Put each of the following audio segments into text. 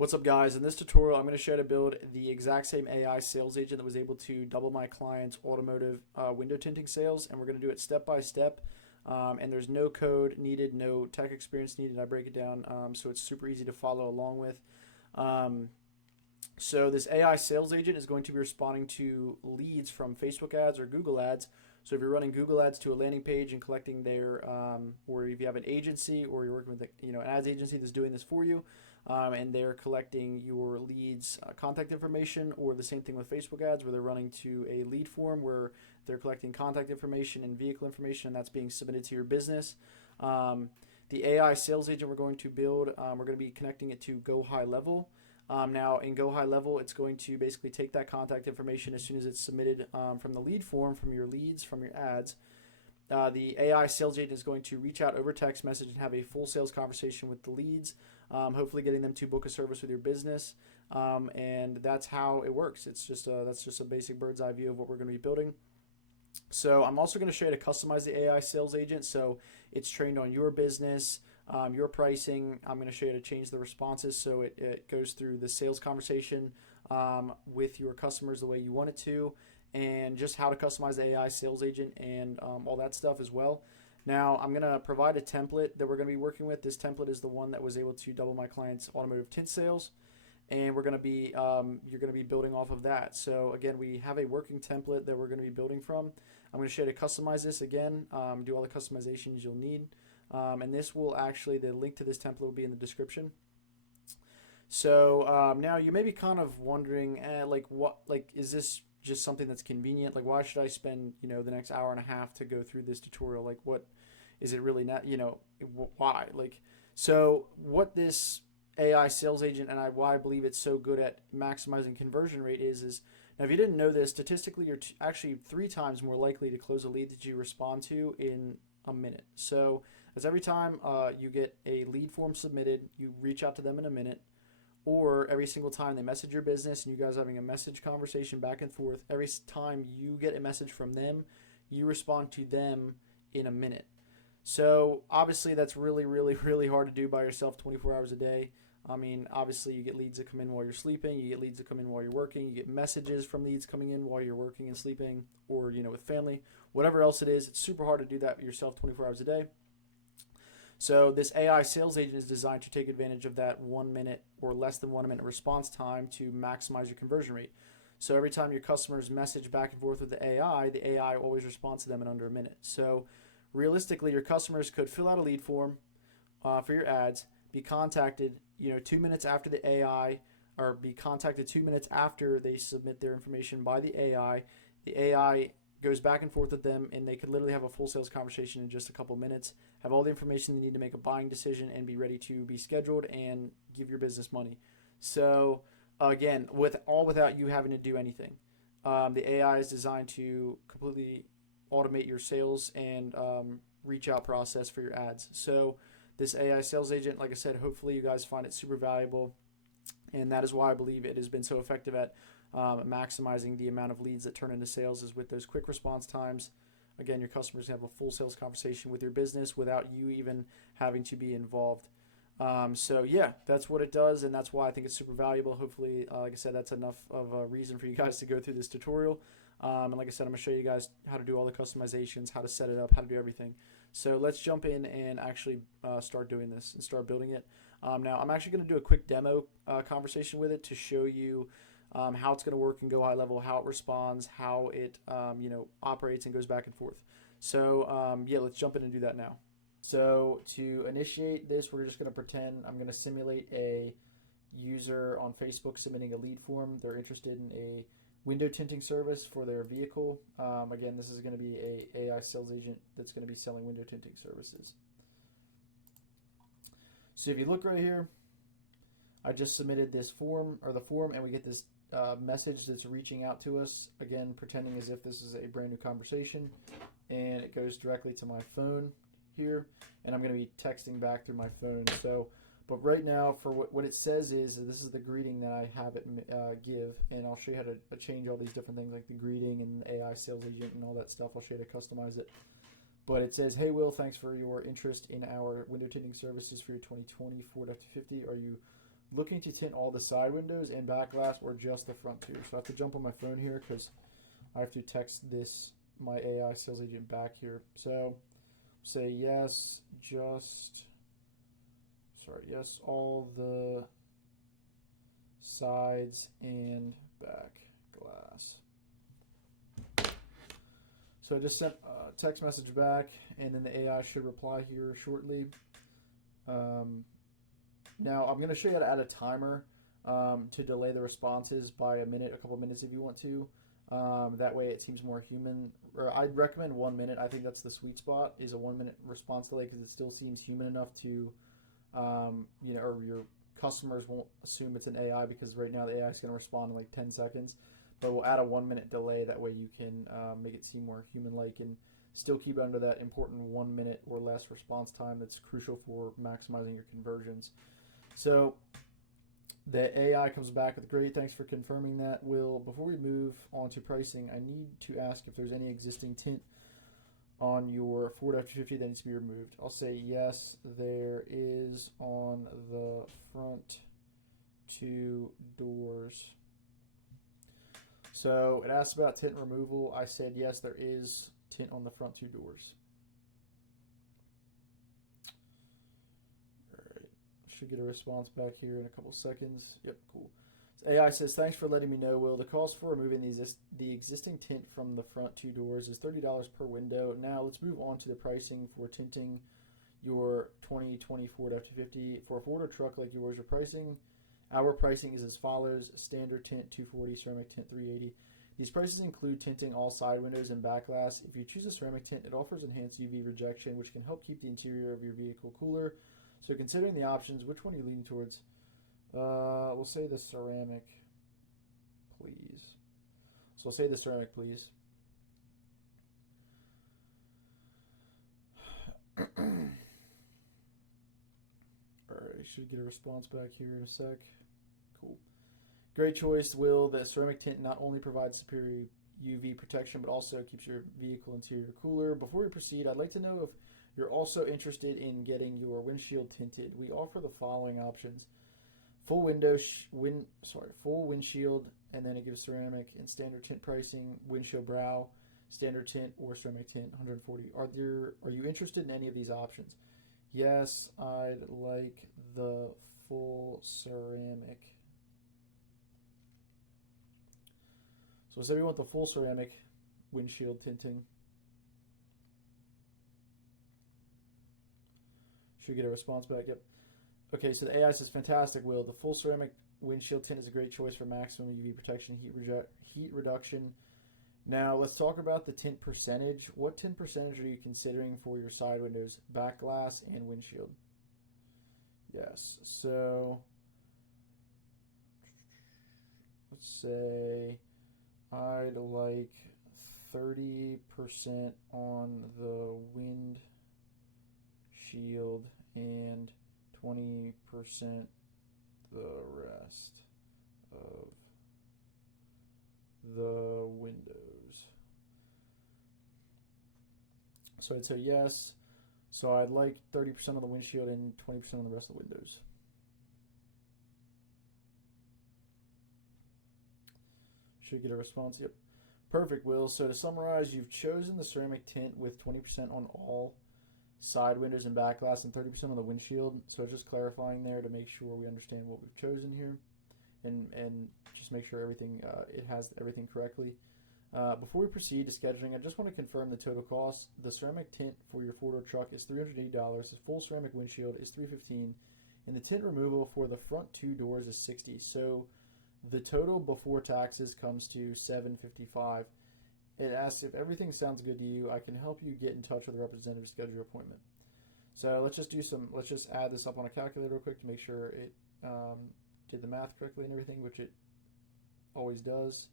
What's up, guys? In this tutorial, I'm going to show you how to build the exact same AI sales agent that was able to double my client's automotive window tinting sales, and we're going to do it step by step. And there's no code needed, no tech experience needed. I break it down so it's super easy to follow along with. So this AI sales agent is going to be responding to leads from Facebook ads or Google ads. So if you're running Google ads to a landing page and collecting their, or if you have an agency or you're working with an ads agency that's doing this for you, and they're collecting your leads contact information, or the same thing with Facebook ads where they're running to a lead form where they're collecting contact information and vehicle information, and that's being submitted to your business. The AI sales agent we're going to build, we're going to be connecting it to Go High Level. Now in Go High Level, it's going to basically take that contact information as soon as it's submitted from the lead form, from your leads, from your ads. The AI sales agent is going to reach out over text message and have a full sales conversation with the leads, hopefully getting them to book a service with your business. And that's how it works. It's just that's just a basic bird's eye view of what we're going to be building. So I'm also going to show you how to customize the AI sales agent so it's trained on your business, your pricing. I'm going to show you how to change the responses so it goes through the sales conversation with your customers the way you want it to, and just how to customize the AI sales agent and all that stuff as well. Now I'm going to provide a template that we're going to be working with. This template is the one that was able to double my client's automotive tint sales, and we're going to be you're going to be building off of that. So again, we have a working template that we're going to be building from. I'm going to show you how to customize this again, do all the customizations you'll need, and this will actually, the link to this template will be in the description. So now you may be kind of wondering, is this just something that's convenient? Like, why should I spend the next hour and a half to go through this tutorial? Like, what is it really not? Why? So what this AI sales agent and why I believe it's so good at maximizing conversion rate is now, if you didn't know this, statistically you're actually 3 times more likely to close a lead that you respond to in a minute. So that's every time you get a lead form submitted, you reach out to them in a minute, or every single time they message your business and you guys are having a message conversation back and forth, every time you get a message from them, you respond to them in a minute. So obviously that's really, really, really hard to do by yourself 24 hours a day. I mean, obviously you get leads that come in while you're sleeping, you get leads that come in while you're working, you get messages from leads coming in while you're working and sleeping, or with family, whatever else it is. It's super hard to do that yourself 24 hours a day. So this AI sales agent is designed to take advantage of that 1 minute or less than 1 minute response time to maximize your conversion rate. So every time your customers message back and forth with the AI always responds to them in under a minute. So realistically, your customers could fill out a lead form for your ads, be contacted 2 minutes after the AI, or be contacted 2 minutes after they submit their information by the AI. The AI goes back and forth with them, and they could literally have a full sales conversation in just a couple minutes, have all the information they need to make a buying decision, and be ready to be scheduled and give your business money. So again, without you having to do anything. The AI is designed to completely automate your sales and reach out process for your ads. So this AI sales agent, like I said, hopefully you guys find it super valuable, and that is why I believe it has been so effective at maximizing the amount of leads that turn into sales, is with those quick response times. Again, your customers have a full sales conversation with your business without you even having to be involved. So yeah, that's what it does, and that's why I think it's super valuable. Hopefully, like I said, that's enough of a reason for you guys to go through this tutorial. And like I said, I'm going to show you guys how to do all the customizations, how to set it up, how to do everything. So let's jump in and actually start doing this and start building it. Now, I'm actually going to do a quick demo conversation with it to show you how it's going to work and Go High Level, how it responds, how it operates and goes back and forth. So yeah, let's jump in and do that now. So to initiate this, we're just going to pretend I'm going to simulate a user on Facebook submitting a lead form. They're interested in a window tinting service for their vehicle. Again, this is going to be a AI sales agent that's going to be selling window tinting services. So if you look right here, I just submitted this form, or the form, and we get this message that's reaching out to us, again pretending as if this is a brand new conversation, and it goes directly to my phone here, and I'm going to be texting back through my phone. So but right now, for what it says is, this is the greeting that I have it give, and I'll show you how to change all these different things like the greeting and AI sales agent and all that stuff. I'll show you how to customize it. But it says, "Hey Will, thanks for your interest in our window tinting services for your 2020 Ford F-250. Are you looking to tint all the side windows and back glass or just the front two. So I have to jump on my phone here because I have to text my AI sales agent back here. So say yes, yes, all the sides and back glass. So I just sent a text message back, and then the AI should reply here shortly. Now I'm going to show you how to add a timer to delay the responses by a couple minutes if you want to. That way it seems more human. Or I'd recommend 1 minute. I think that's the sweet spot, is a 1 minute response delay, because it still seems human enough to, or your customers won't assume it's an AI, because right now the AI is going to respond in like 10 seconds. But we'll add a 1 minute delay. That way you can make it seem more human-like and still keep it under that important 1 minute or less response time that's crucial for maximizing your conversions. So the AI comes back with, great, thanks for confirming that, Will. Before we move on to pricing, I need to ask if there's any existing tint on your Ford F-250 that needs to be removed. I'll say yes, there is on the front two doors. So it asks about tint removal. I said yes, there is tint on the front two doors. All right, should get a response back here in a couple seconds. Yep, cool. So AI says, thanks for letting me know, Will. The cost for removing the existing tint from the front two doors is $30 per window. Now let's move on to the pricing for tinting your 2020 Ford F-250. For a Ford or truck like yours, our pricing is as follows: standard tint $240, ceramic tint $380. These prices include tinting all side windows and back glass. If you choose a ceramic tint, it offers enhanced UV rejection, which can help keep the interior of your vehicle cooler. So considering the options, which one are you leaning towards? We'll say the ceramic, please. So we'll say the ceramic, please. Alright, I should get a response back here in a sec. Cool. Great choice, Will. The ceramic tint not only provides superior UV protection, but also keeps your vehicle interior cooler. Before we proceed, I'd like to know if you're also interested in getting your windshield tinted. We offer the following options: full full windshield, and then it gives ceramic and standard tint pricing, windshield brow, standard tint, or ceramic tint, 140. Are you interested in any of these options? Yes, I'd like the full ceramic. So say we want the full ceramic windshield tinting. Should get a response back. Yep. Okay, so the AI says, fantastic, Will. The full ceramic windshield tint is a great choice for maximum UV protection, heat reduction. Now let's talk about the tint percentage. What tint percentage are you considering for your side windows, back glass, and windshield? Yes. So let's say I'd like 30% on the windshield and 20% the rest of the windows. So I'd say yes. So I'd like 30% on the windshield and 20% on the rest of the windows. Should get a response. Yep. Perfect, Will. So to summarize, you've chosen the ceramic tint with 20% on all side windows and back glass and 30% on the windshield. So just clarifying there to make sure we understand what we've chosen here, and just make sure everything it has everything correctly. Before we proceed to scheduling, I just want to confirm the total cost. The ceramic tint for your Ford or truck is $380. The full ceramic windshield is $315, and the tint removal for the front two doors is $60. So the total before taxes comes to $755. It asks if everything sounds good to you. I can help you get in touch with a representative to schedule your appointment. So let's just add this up on a calculator real quick to make sure it did the math correctly and everything, which it always does.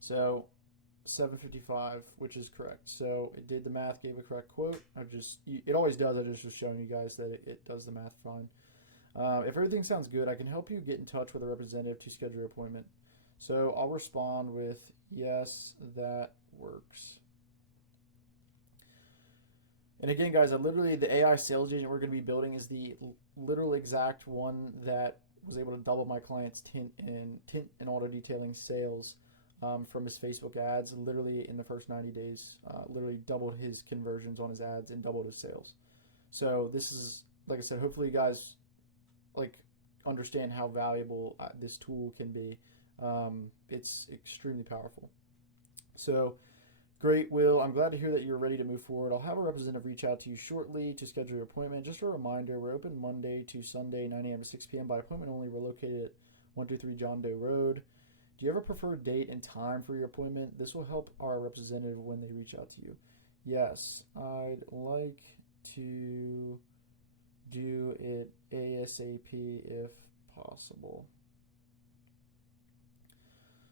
So 755, which is correct. So it did the math, gave a correct quote. It always does. I just was showing you guys that it does the math fine. If everything sounds good, I can help you get in touch with a representative to schedule your appointment. So I'll respond with, yes, that works. And again, guys, the AI sales agent we're going to be building is the literal exact one that was able to double my client's tint and auto detailing sales from his Facebook ads. Literally in the first 90 days, literally doubled his conversions on his ads and doubled his sales. So this is, like I said, hopefully you guys like understand how valuable this tool can be. It's extremely powerful. So great, Will. I'm glad to hear that you're ready to move forward. I'll have a representative reach out to you shortly to schedule your appointment. Just a reminder, we're open Monday to Sunday, 9 a.m. to 6 p.m. by appointment only. We're located at 123 John Doe Road. Do you have a preferred date and time for your appointment? This will help our representative when they reach out to you. Yes, I'd like to do it ASAP if possible.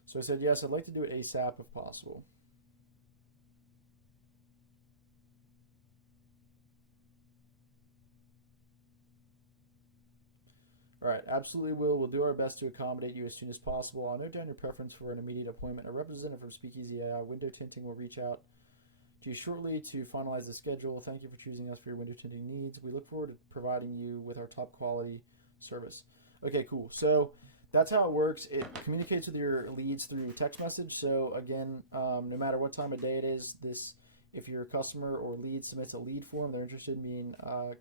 So I said, yes, I'd like to do it ASAP if possible. All right, absolutely will. We'll do our best to accommodate you as soon as possible. I'll note down your preference for an immediate appointment. A representative from Speakeasy AI Window Tinting will reach out to you shortly to finalize the schedule. Thank you for choosing us for your window tinting needs. We look forward to providing you with our top quality service. Okay, cool. So that's how it works. It communicates with your leads through text message. So again, no matter what time of day it is, if your customer or lead submits a lead form, they're interested in being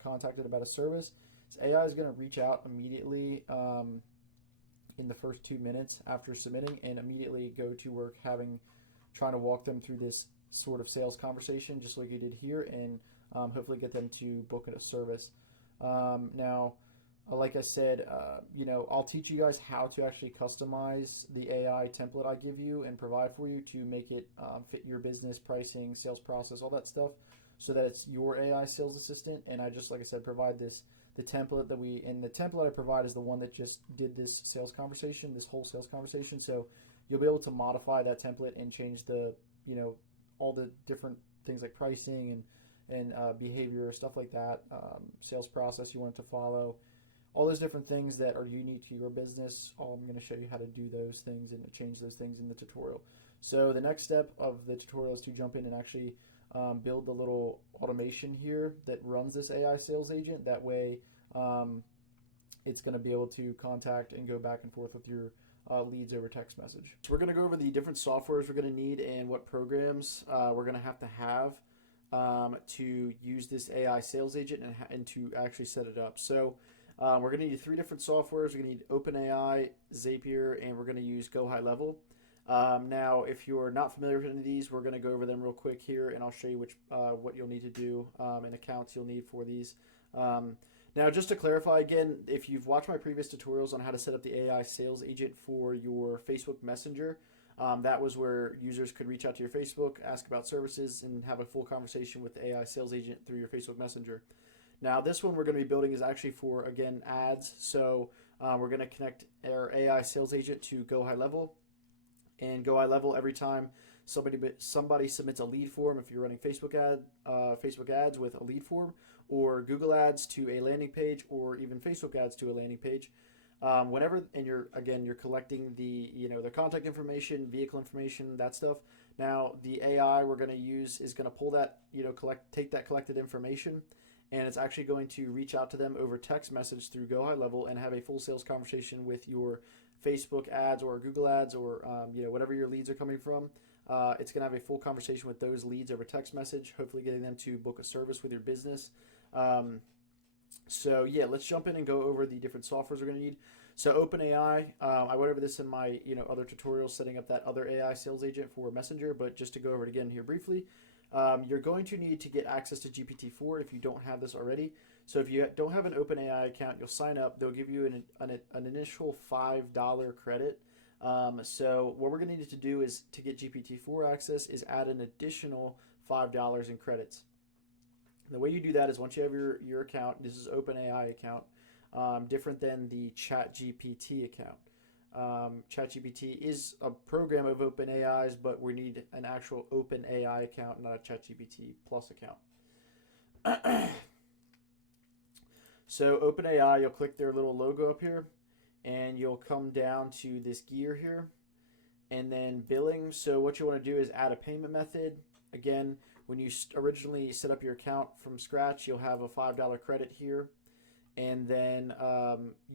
contacted about a service. So AI is going to reach out immediately in the first 2 minutes after submitting and immediately go to work trying to walk them through this sort of sales conversation just like you did here and hopefully get them to book a service. Now, like I said, I'll teach you guys how to actually customize the AI template I give you and provide for you to make it fit your business, pricing, sales process, all that stuff so that it's your AI sales assistant. And I just, like I said, provide the template the template I provide is the one that just did this whole sales conversation. So you'll be able to modify that template and change all the different things like pricing and behavior, stuff like that, sales process you want it to follow, all those different things that are unique to your business. I'm going to show you how to do those things and change those things in the tutorial. So the next step of the tutorial is to jump in and actually build the little automation here that runs this AI sales agent. That way it's going to be able to contact and go back and forth with your leads over text message. So we're going to go over the different softwares we're going to need and what programs we're going to have to use this AI sales agent and to actually set it up. So we're going to need 3 different softwares. We're going to need OpenAI, Zapier, and we're going to use Go High Level. Now, if you're not familiar with any of these, we're going to go over them real quick here, and I'll show you what you'll need to do and accounts you'll need for these. Now, just to clarify again, if you've watched my previous tutorials on how to set up the AI sales agent for your Facebook Messenger, that was where users could reach out to your Facebook, ask about services, and have a full conversation with the AI sales agent through your Facebook Messenger. Now, this one we're going to be building is actually for, again, ads. So we're going to connect our AI sales agent to Go High Level. And Go High Level, every time somebody submits a lead form, if you're running Facebook ads with a lead form, or Google ads to a landing page, or even Facebook ads to a landing page, and you're collecting the contact information, vehicle information, that stuff. Now the AI we're going to use is going to pull that, take that collected information, and it's actually going to reach out to them over text message through Go High Level and have a full sales conversation with your Facebook ads or Google ads or whatever your leads are coming from. It's going to have a full conversation with those leads over text message, hopefully getting them to book a service with your business. So yeah, let's jump in and go over the different softwares we're going to need. So OpenAI, I went over this in my other tutorials setting up that other AI sales agent for Messenger, but just to go over it again here briefly, you're going to need to get access to GPT-4 if you don't have this already. So if you don't have an OpenAI account, you'll sign up. They'll give you an initial $5 credit. So what we're going to need to do is to get GPT-4 access is add an additional $5 in credits. The way you do that is once you have your account, this is OpenAI account, different than the ChatGPT account. ChatGPT is a program of OpenAI's, but we need an actual OpenAI account, not a ChatGPT Plus account. So OpenAI, you'll click their little logo up here, and you'll come down to this gear here, and then billing. So what you want to do is add a payment method. Again, when you originally set up your account from scratch, you'll have a $5 credit here. and then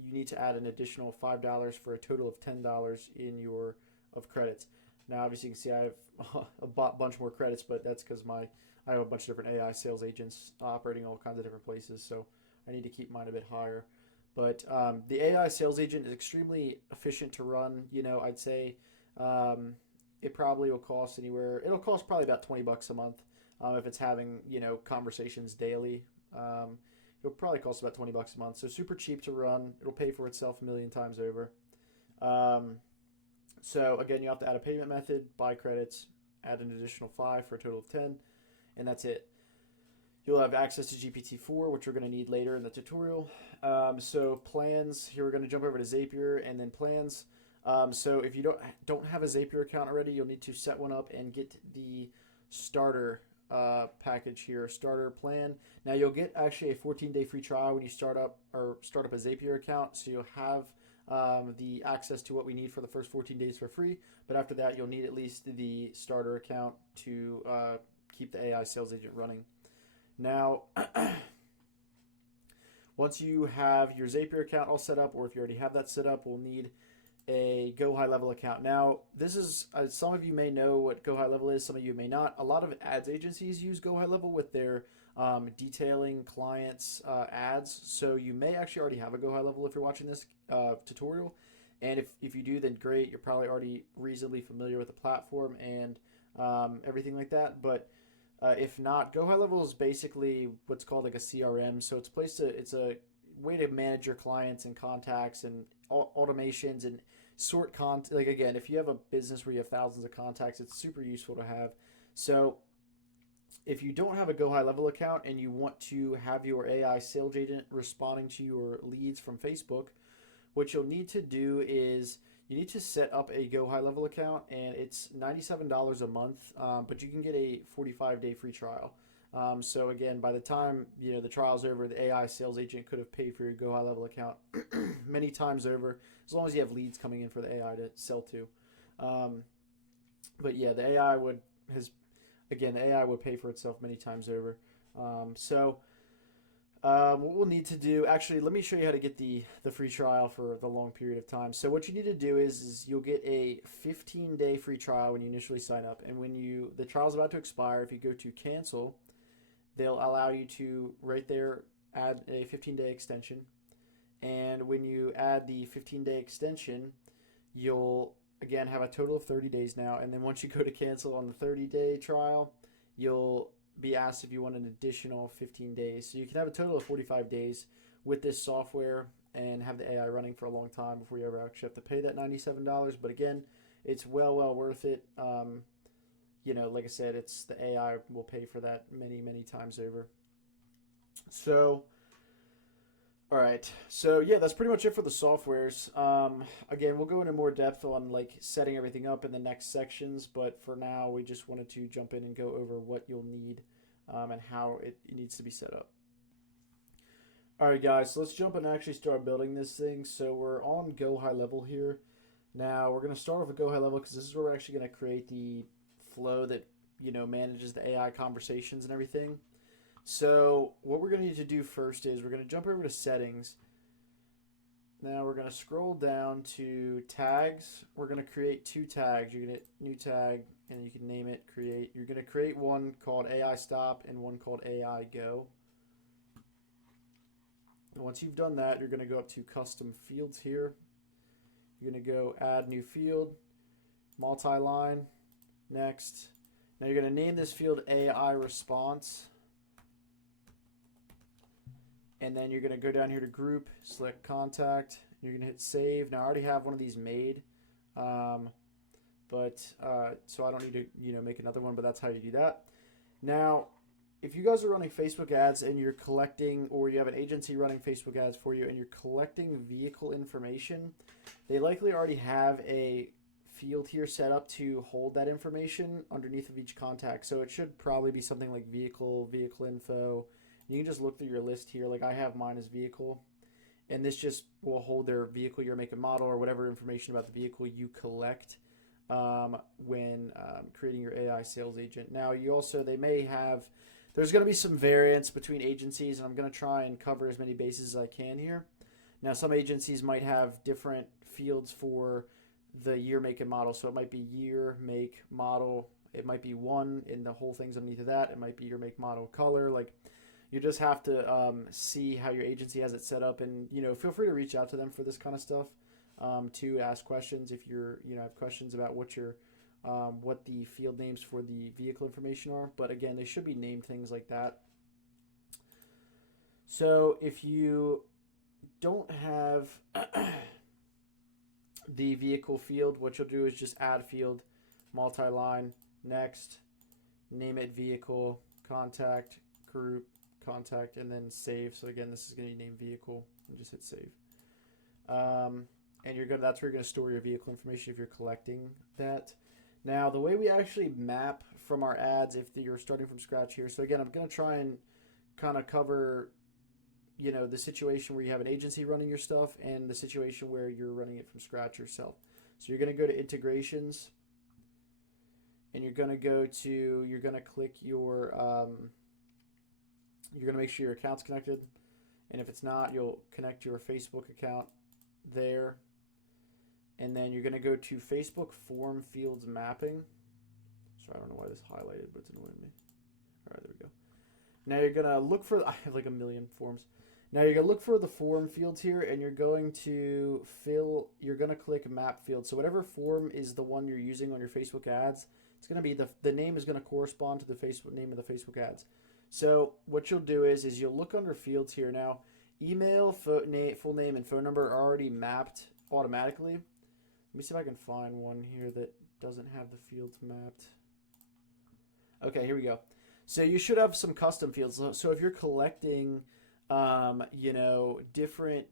you need to add an additional $5 for a total of $10 in your of credits. Now, obviously, you can see I have a bunch more credits, but that's because I have a bunch of different AI sales agents operating all kinds of different places, so I need to keep mine a bit higher. But the AI sales agent is extremely efficient to run. I'd say um, it probably will cost anywhere. It'll cost probably about $20 a month if it's having conversations daily. It'll probably cost about $20 a month. So super cheap to run. It'll pay for itself a million times over. Um, so again, you have to add a payment method, buy credits, add an additional 5 for a total of 10, and that's it. You'll have access to GPT-4, which we're going to need later in the tutorial. So plans, here we're going to jump over to Zapier and then plans. So if you don't have a Zapier account already, you'll need to set one up and get the starter package here, starter plan. Now you'll get actually a 14-day free trial when you start up a Zapier account. So you'll have the access to what we need for the first 14 days for free. But after that, you'll need at least the starter account to keep the AI sales agent running. Now, once you have your Zapier account all set up, or if you already have that set up, we'll need a Go High Level account. Now, this is, some of you may know what Go High Level is, some of you may not. A lot of ads agencies use Go High Level with their detailing clients' ads, so you may actually already have a Go High Level if you're watching this tutorial. And if you do, then great, you're probably already reasonably familiar with the platform and everything like that. But if not, Go High Level is basically what's called like a CRM. So it's a way to manage your clients and contacts and automations and sort like again, if you have a business where you have thousands of contacts, it's super useful to have. So if you don't have a Go High Level account and you want to have your AI sales agent responding to your leads from Facebook, what you'll need to do is you need to set up a Go High Level account, and it's $97 a month, but you can get a 45-day free trial. So again, by the time the trial's over, the AI sales agent could have paid for your Go High Level account many times over, as long as you have leads coming in for the AI to sell to. But yeah, the AI would pay for itself many times over. What we'll need to do, actually, let me show you how to get the free trial for the long period of time. So what you need to do is you'll get a 15-day free trial when you initially sign up. And when the trial's about to expire, if you go to cancel, they'll allow you to right there add a 15-day extension. And when you add the 15-day extension, you'll again have a total of 30 days now. And then once you go to cancel on the 30-day trial, you'll be asked if you want an additional 15 days. So you can have a total of 45 days with this software and have the AI running for a long time before you ever actually have to pay that $97. But again, it's well worth it. Like I said, the AI will pay for that many times over. So, all right. So yeah, that's pretty much it for the softwares. Again, we'll go into more depth on like setting everything up in the next sections, but for now, we just wanted to jump in and go over what you'll need and how it needs to be set up. All right, guys, so let's jump in and actually start building this thing. So we're on Go High Level here. Now we're going to start off with Go High Level because this is where we're actually going to create the flow that manages the AI conversations and everything. So what we're going to need to do first is we're going to jump over to settings. Now we're going to scroll down to tags. We're going to create 2 tags. You're going to hit new tag and you can name it create. You're going to create one called AI stop and one called AI go. And once you've done that, you're going to go up to custom fields here. You're going to go add new field, multi-line, next. Now you're going to name this field AI response. And then you're going to go down here to group, select contact. You're going to hit save. Now I already have one of these made, so I don't need to make another one, but that's how you do that. Now, if you guys are running Facebook ads and you're collecting, or you have an agency running Facebook ads for you and you're collecting vehicle information, they likely already have a field here set up to hold that information underneath of each contact. So it should probably be something like vehicle info. You can just look through your list here. Like I have mine as vehicle, and this just will hold their vehicle, your make and model, or whatever information about the vehicle you collect when creating your AI sales agent. Now they may have There's going to be some variance between agencies, and I'm going to try and cover as many bases as I can here. Now, some agencies might have different fields for the year, make, and model. So it might be year, make, model. It might be one, and the whole thing's underneath of that. It might be your make, model, color. Like, you just have to see how your agency has it set up, and feel free to reach out to them for this kind of stuff. To ask questions if you're have questions about what the field names for the vehicle information are. But again, they should be named things like that. So if you don't have the vehicle field, what you'll do is just add field, multi-line, next, name it vehicle, contact, group, contact, and then save. So again, this is going to be named vehicle, and just hit save. And that's where you're going to store your vehicle information if you're collecting that. Now, the way we actually map from our ads, if you're starting from scratch here. So again, I'm going to try and kind of cover the situation where you have an agency running your stuff and the situation where you're running it from scratch yourself. So you're going to go to integrations, and you're going to click you're going to make sure your account's connected. And if it's not, you'll connect your Facebook account there. And then you're going to go to Facebook form fields mapping. Sorry, I don't know why this highlighted, but it's annoying me. All right, there we go. Now you're going to look for, I have like a million forms. Now you're going to look for the form fields here, and you're going to click map field. So whatever form is the one you're using on your Facebook ads, it's going to be the name is going to correspond to the Facebook name of the Facebook ads. So what you'll do is you'll look under fields here. Now, email, full name, and phone number are already mapped automatically. Let me see if I can find one here that doesn't have the fields mapped. Okay, here we go. So you should have some custom fields. So if you're collecting, different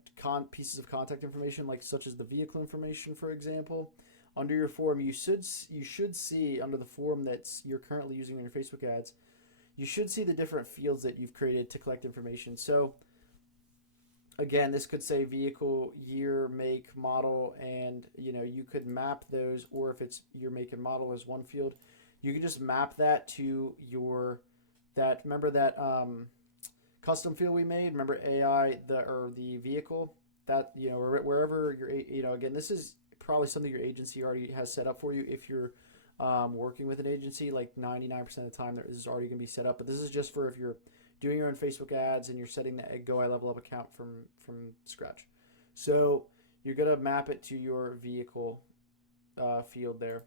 pieces of contact information, like such as the vehicle information, for example, under your form, you should see under the form you're currently using on your Facebook ads, you should see the different fields that you've created to collect information. So again, this could say vehicle, year, make, model, and you could map those, or if it's year, make, and model as one field, you can just map that to remember that custom field we made. Remember AI the vehicle that wherever you're again, this is probably something your agency already has set up for you. If you're working with an agency, like 99% of the time, this is already going to be set up. But this is just for if you're doing your own Facebook ads and you're setting the Go I Level Up account from scratch. So you're going to map it to your vehicle field there.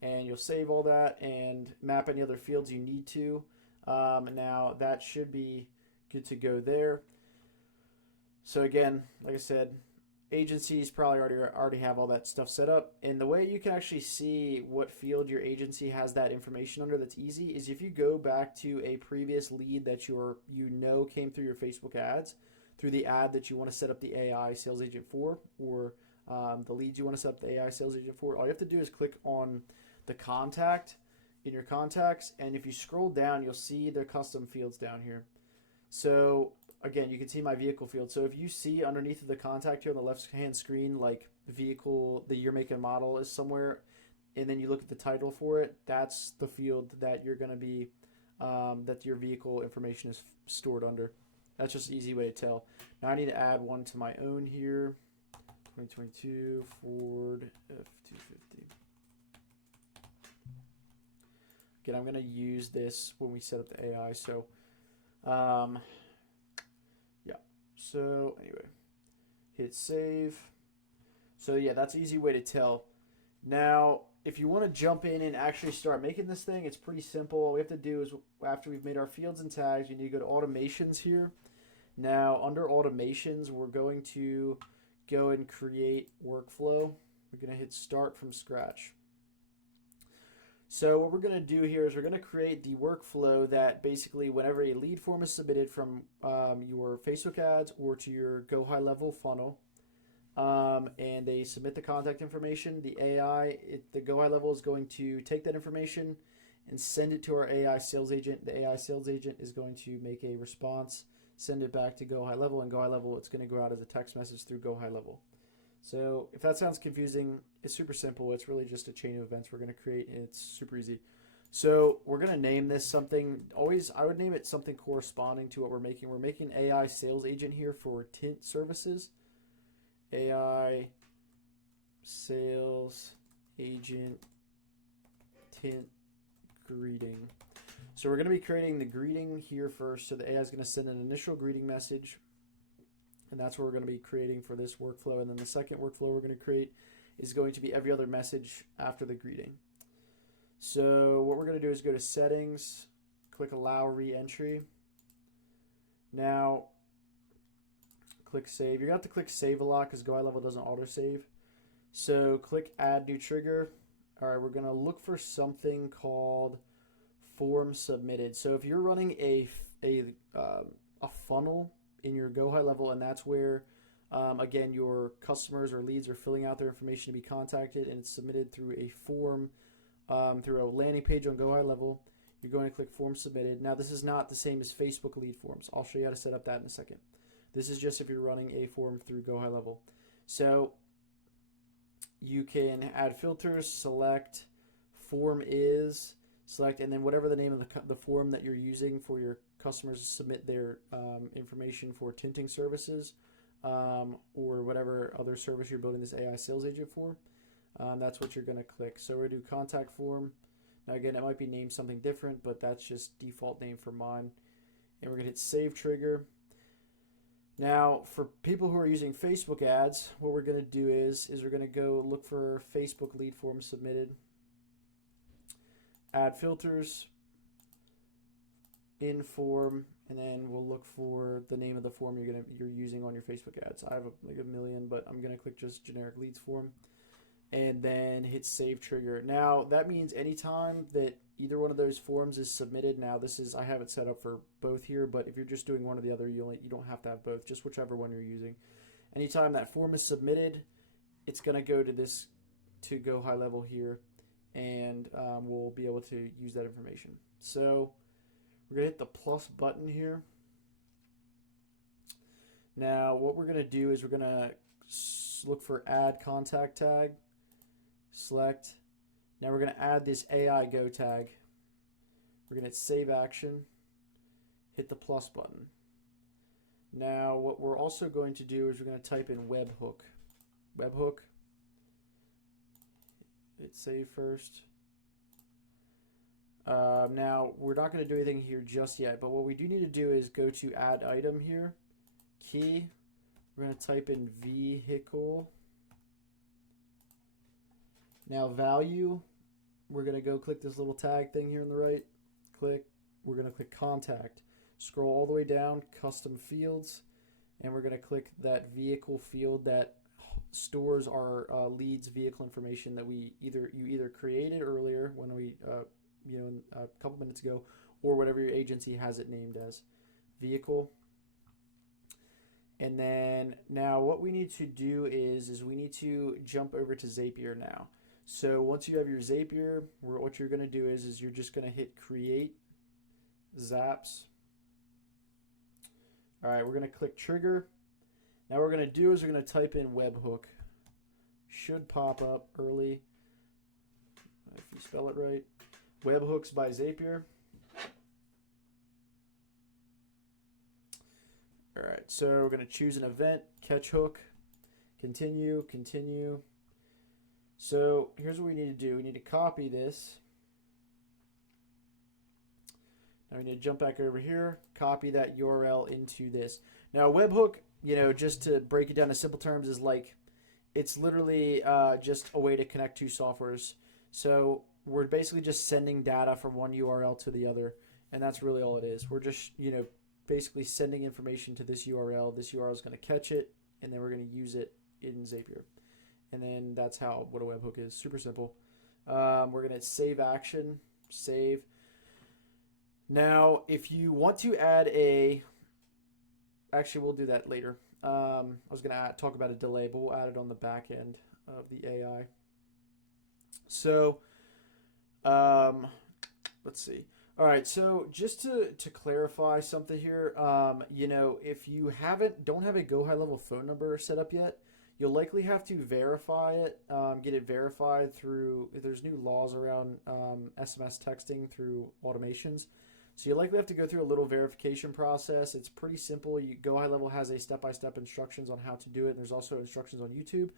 And you'll save all that and map any other fields you need to. Now that should be good to go there. So again, like I said, agencies probably already have all that stuff set up. And the way you can actually see what field your agency has that information under that's easy is if you go back to a previous lead that came through your Facebook ads, through the ad that you want to set up the AI sales agent for, or the leads you want to set up the AI sales agent for. All you have to do is click on the contact in your contacts, and if you scroll down, you'll see the custom fields down here. So again, you can see my vehicle field. So if you see underneath of the contact here on the left-hand screen, like vehicle, the year, make, and model is somewhere, and then you look at the title for it, that's the field that you're going to be, that your vehicle information is stored under. That's just an easy way to tell. Now I need to add one to my own here. 2022 Ford F-250. Again, I'm going to use this when we set up the AI. So, yeah. So anyway, hit save. So yeah, that's an easy way to tell. Now, if you want to jump in and actually start making this thing, it's pretty simple. All we have to do is, after we've made our fields and tags, you need to go to automations here. Now, under automations, we're going to go and create workflow. We're going to hit start from scratch. So what we're going to do here is we're going to create the workflow that basically whenever a lead form is submitted from your Facebook ads or to your Go High Level funnel, and they submit the contact information, the the Go High Level is going to take that information and send it to our AI sales agent. The AI sales agent is going to make a response, send it back to Go High Level, and Go High Level, it's going to go out as a text message through Go High Level. So if that sounds confusing, it's super simple. It's really just a chain of events we're going to create, and it's super easy. So we're gonna name this something. Always, I would name it something corresponding to what we're making. We're making AI sales agent here for Tint services. AI sales agent Tint greeting. So we're going to be creating the greeting here first. So the AI is going to send an initial greeting message, and that's what we're going to be creating for this workflow. And then the second workflow we're going to create is going to be every other message after the greeting. So what we're going to do is go to settings, click allow re-entry. Now click save. You're going to have to click save a lot because Go High Level doesn't autosave. So click add new trigger. All right, we're going to look for something called form submitted. So if you're running a funnel in your Go High Level, and that's where again your customers or leads are filling out their information to be contacted, and it's submitted through a form through a landing page on Go High Level, you're going to click form submitted. Now this is not the same as Facebook lead forms. I'll show you how to set up that in a second. This is just if you're running a form through Go High Level. So you can add filters, select form is, select, and then whatever the name of the form that you're using for your customers to submit their information for tinting services or whatever other service you're building this AI sales agent for. That's what you're going to click. So we're going to do contact form. Now again, it might be named something different, but that's just default name for mine. And we're going to hit save trigger. Now, for people who are using Facebook ads, what we're going to do is we're going to go look for Facebook lead form submitted, add filters, in form, and then we'll look for the name of the form you're using on your Facebook ads. I have like a million, but I'm going to click just generic leads form, and then hit save trigger. Now that means anytime that either one of those forms is submitted, now this is, I have it set up for both here, but if you're just doing one or the other, you don't have to have both, just whichever one you're using. Anytime that form is submitted, it's going to go to Go High Level here, and we'll be able to use that information. So we're going to hit the plus button here. Now what we're going to do is we're going to look for add contact tag, select. Now we're going to add this AI Go tag. We're going to hit save action, hit the plus button. Now what we're also going to do is we're going to type in webhook. Webhook. Hit save first. Now we're not going to do anything here just yet, but what we do need to do is go to add item here, key. We're going to type in vehicle. Now value, we're going to go click this little tag thing here on the right. Click. We're going to click contact. Scroll all the way down, custom fields, and we're going to click that vehicle field that stores our leads vehicle information that you either created earlier when we a couple minutes ago, or whatever your agency has it named as vehicle. And then now what we need to do is we need to jump over to Zapier now. So once you have your Zapier, what you're going to do is you're just going to hit create zaps. All right, we're going to click trigger. Now what we're going to do is we're going to type in webhook. Should pop up early if you spell it right. Webhooks by Zapier. All right, so we're going to choose an event, catch hook, continue. So here's what we need to do. We need to copy this. Now we need to jump back over here, copy that URL into this. Now webhook, just to break it down in simple terms, is like, it's literally just a way to connect two softwares. So we're basically just sending data from one URL to the other, and that's really all it is. We're just, basically sending information to this URL. This URL is going to catch it, and then we're going to use it in Zapier. And then that's what a webhook is. Super simple. We're going to save action, save. Now, if you want to add actually, we'll do that later. I was going to talk about a delay, but we'll add it on the back end of the AI. So, let's see. All right, so just to clarify something here, if you don't have a Go High Level phone number set up yet, You'll likely have to verify it, get it verified through. There's new laws around SMS texting through automations, so you'll likely have to go through a little verification process. It's pretty simple. Go High Level has a step-by-step instructions on how to do it, and there's also instructions on YouTube.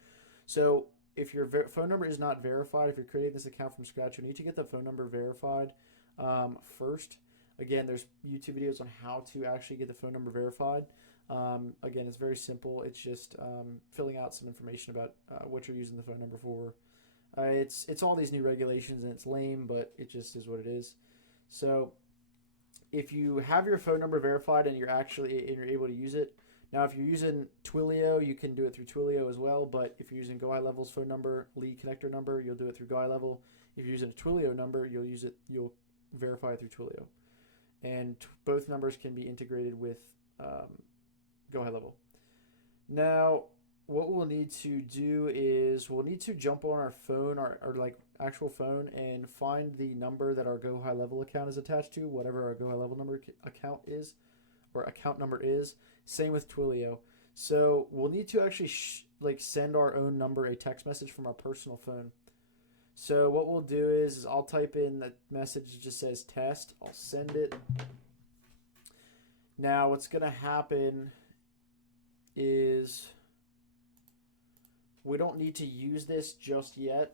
So if your phone number is not verified, if you're creating this account from scratch, you need to get the phone number verified first. Again, there's YouTube videos on how to actually get the phone number verified. Again, it's very simple. It's just filling out some information about what you're using the phone number for. It's all these new regulations, and it's lame, but it just is what it is. So if you have your phone number verified and you're able to use it, now if you're using Twilio, you can do it through Twilio as well. But if you're using Go High Level's phone number, lead connector number, you'll do it through Go High Level. If you're using a Twilio number, you'll verify it through Twilio, and both numbers can be integrated with Go High Level. Now, what we'll need to do is we'll need to jump on our phone, our like actual phone, and find the number that our Go High Level account is attached to, whatever our Go High Level number account is, or account number is. Same with Twilio. So we'll need to actually send our own number a text message from our personal phone. So what we'll do is I'll type in the message that just says test. I'll send it. Now what's going to happen is we don't need to use this just yet,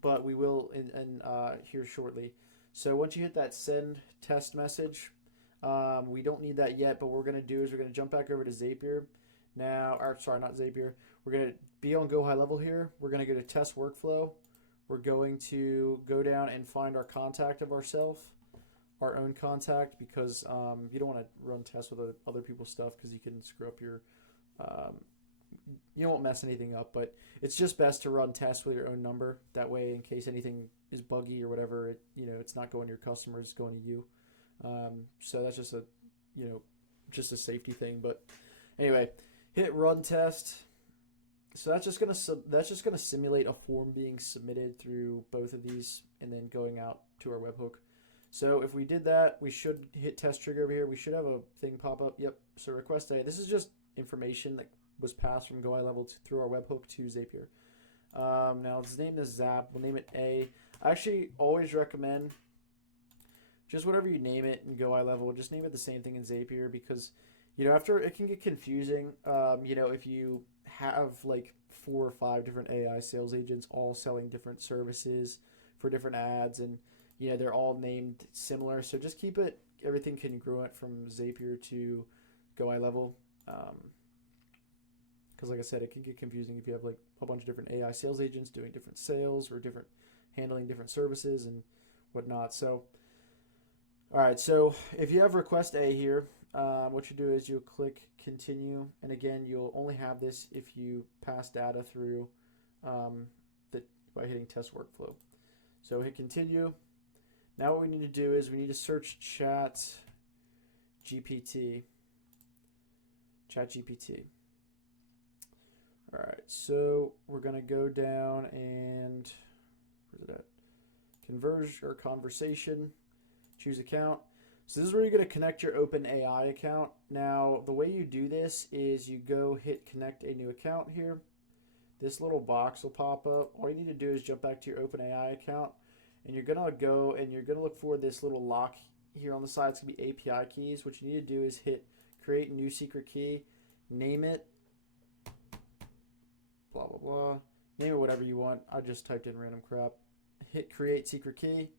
but we will in here shortly. So once you hit that send test message, we don't need that yet, but what we're going to do is we're going to jump back over to Zapier. Now, or sorry, not Zapier. We're going to be on Go High Level here. We're going to go to test workflow. We're going to go down and find our contact of ourselves, our own contact, because you don't want to run tests with other people's stuff because you can screw up your you won't mess anything up, but it's just best to run tests with your own number. That way, in case anything is buggy or whatever, it's not going to your customer, it's going to you. So that's just a safety thing. But anyway, hit run test. So that's just gonna simulate a form being submitted through both of these and then going out to our webhook. So if we did that, we should hit test trigger over here. We should have a thing pop up. Yep. So request A. This is just information that was passed from Go High Level through our webhook to Zapier. Now let's name this Zap. We'll name it A. I actually always recommend just whatever you name it in Go High Level, just name it the same thing in Zapier, because after it can get confusing. If you have like 4 or 5 different AI sales agents all selling different services for different ads, and they're all named similar, so just keep everything congruent from Zapier to Go High Level, because like I said, it can get confusing if you have like a bunch of different AI sales agents doing different sales or handling different services and whatnot. So all right, so if you have request A here, what you do is you'll click continue, and again, you'll only have this if you pass data through by hitting test workflow. So hit continue. Now what we need to do is we need to search Chat GPT. All right, so we're gonna go down and where's it at? Conversation. Choose account. So this is where you're going to connect your OpenAI account. Now, the way you do this is you go hit connect a new account here. This little box will pop up. All you need to do is jump back to your OpenAI account, and you're going to go and you're going to look for this little lock here on the side. It's going to be API keys. What you need to do is hit create new secret key, name it, blah, blah, blah. Name it whatever you want. I just typed in random crap. Hit create secret key.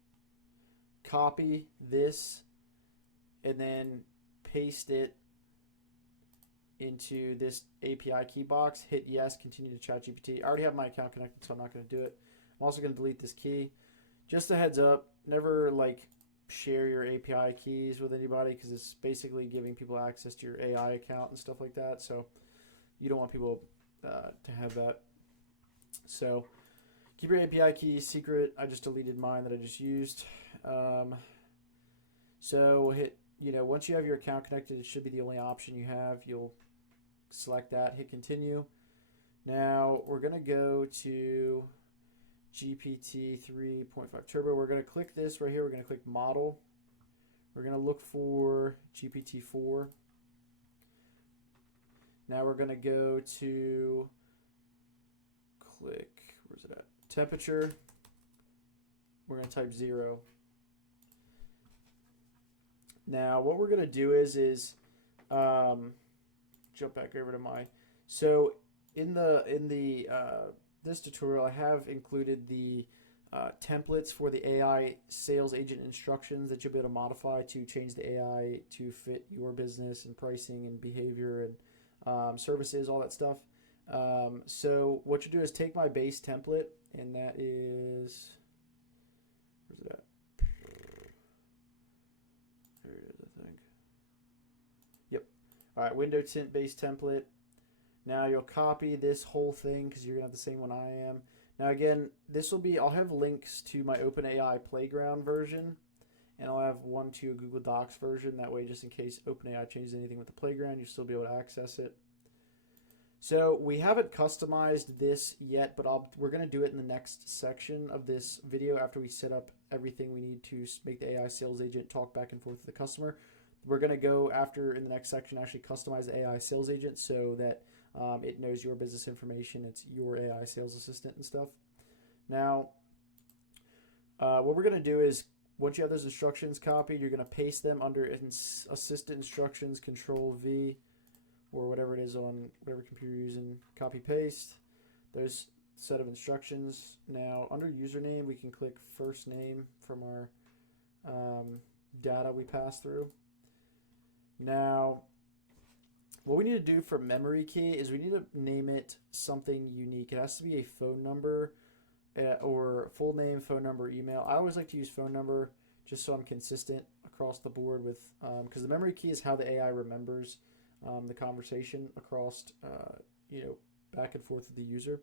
Copy this and then paste it into this API key box. Hit yes, continue to ChatGPT. I already have my account connected, so I'm not going to do it. I'm also going to delete this key. Just a heads up, never share your API keys with anybody, because it's basically giving people access to your AI account and stuff like that. So you don't want people to have that. So keep your API keys secret. I just deleted mine that I just used. So hit, once you have your account connected, it should be the only option you have. You'll select that, hit continue. Now we're going to go to GPT 3.5 Turbo. We're going to click this right here. We're going to click model. We're going to look for GPT-4. Now we're going to go to click, where's it at? Temperature. We're going to type 0. Now, what we're going to do is jump back over to my. So in the this tutorial, I have included the templates for the AI sales agent instructions that you'll be able to modify to change the AI to fit your business and pricing and behavior and services, all that stuff. So what you do is take my base template, and that is, where's it at? There it is, I think. Yep. All right, window tint base template. Now you'll copy this whole thing because you're gonna have the same one I am. Now again, this will be, I'll have links to my OpenAI Playground version, and I'll have one to a Google Docs version. That way, just in case OpenAI changes anything with the Playground, you'll still be able to access it. So we haven't customized this yet, but we're going to do it in the next section of this video after we set up everything we need to make the AI sales agent talk back and forth with the customer. We're going to go after, in the next section, actually customize the AI sales agent so that it knows your business information. It's your AI sales assistant and stuff. Now, what we're going to do is, once you have those instructions copied, you're going to paste them under assistant instructions, Control V, or whatever it is on whatever computer you're using, copy paste. There's a set of instructions. Now, under username, we can click first name from our data we pass through. Now, what we need to do for memory key is we need to name it something unique. It has to be a phone number or full name, phone number, email. I always like to use phone number just so I'm consistent across the board with, because the memory key is how the AI remembers the conversation across, back and forth with the user,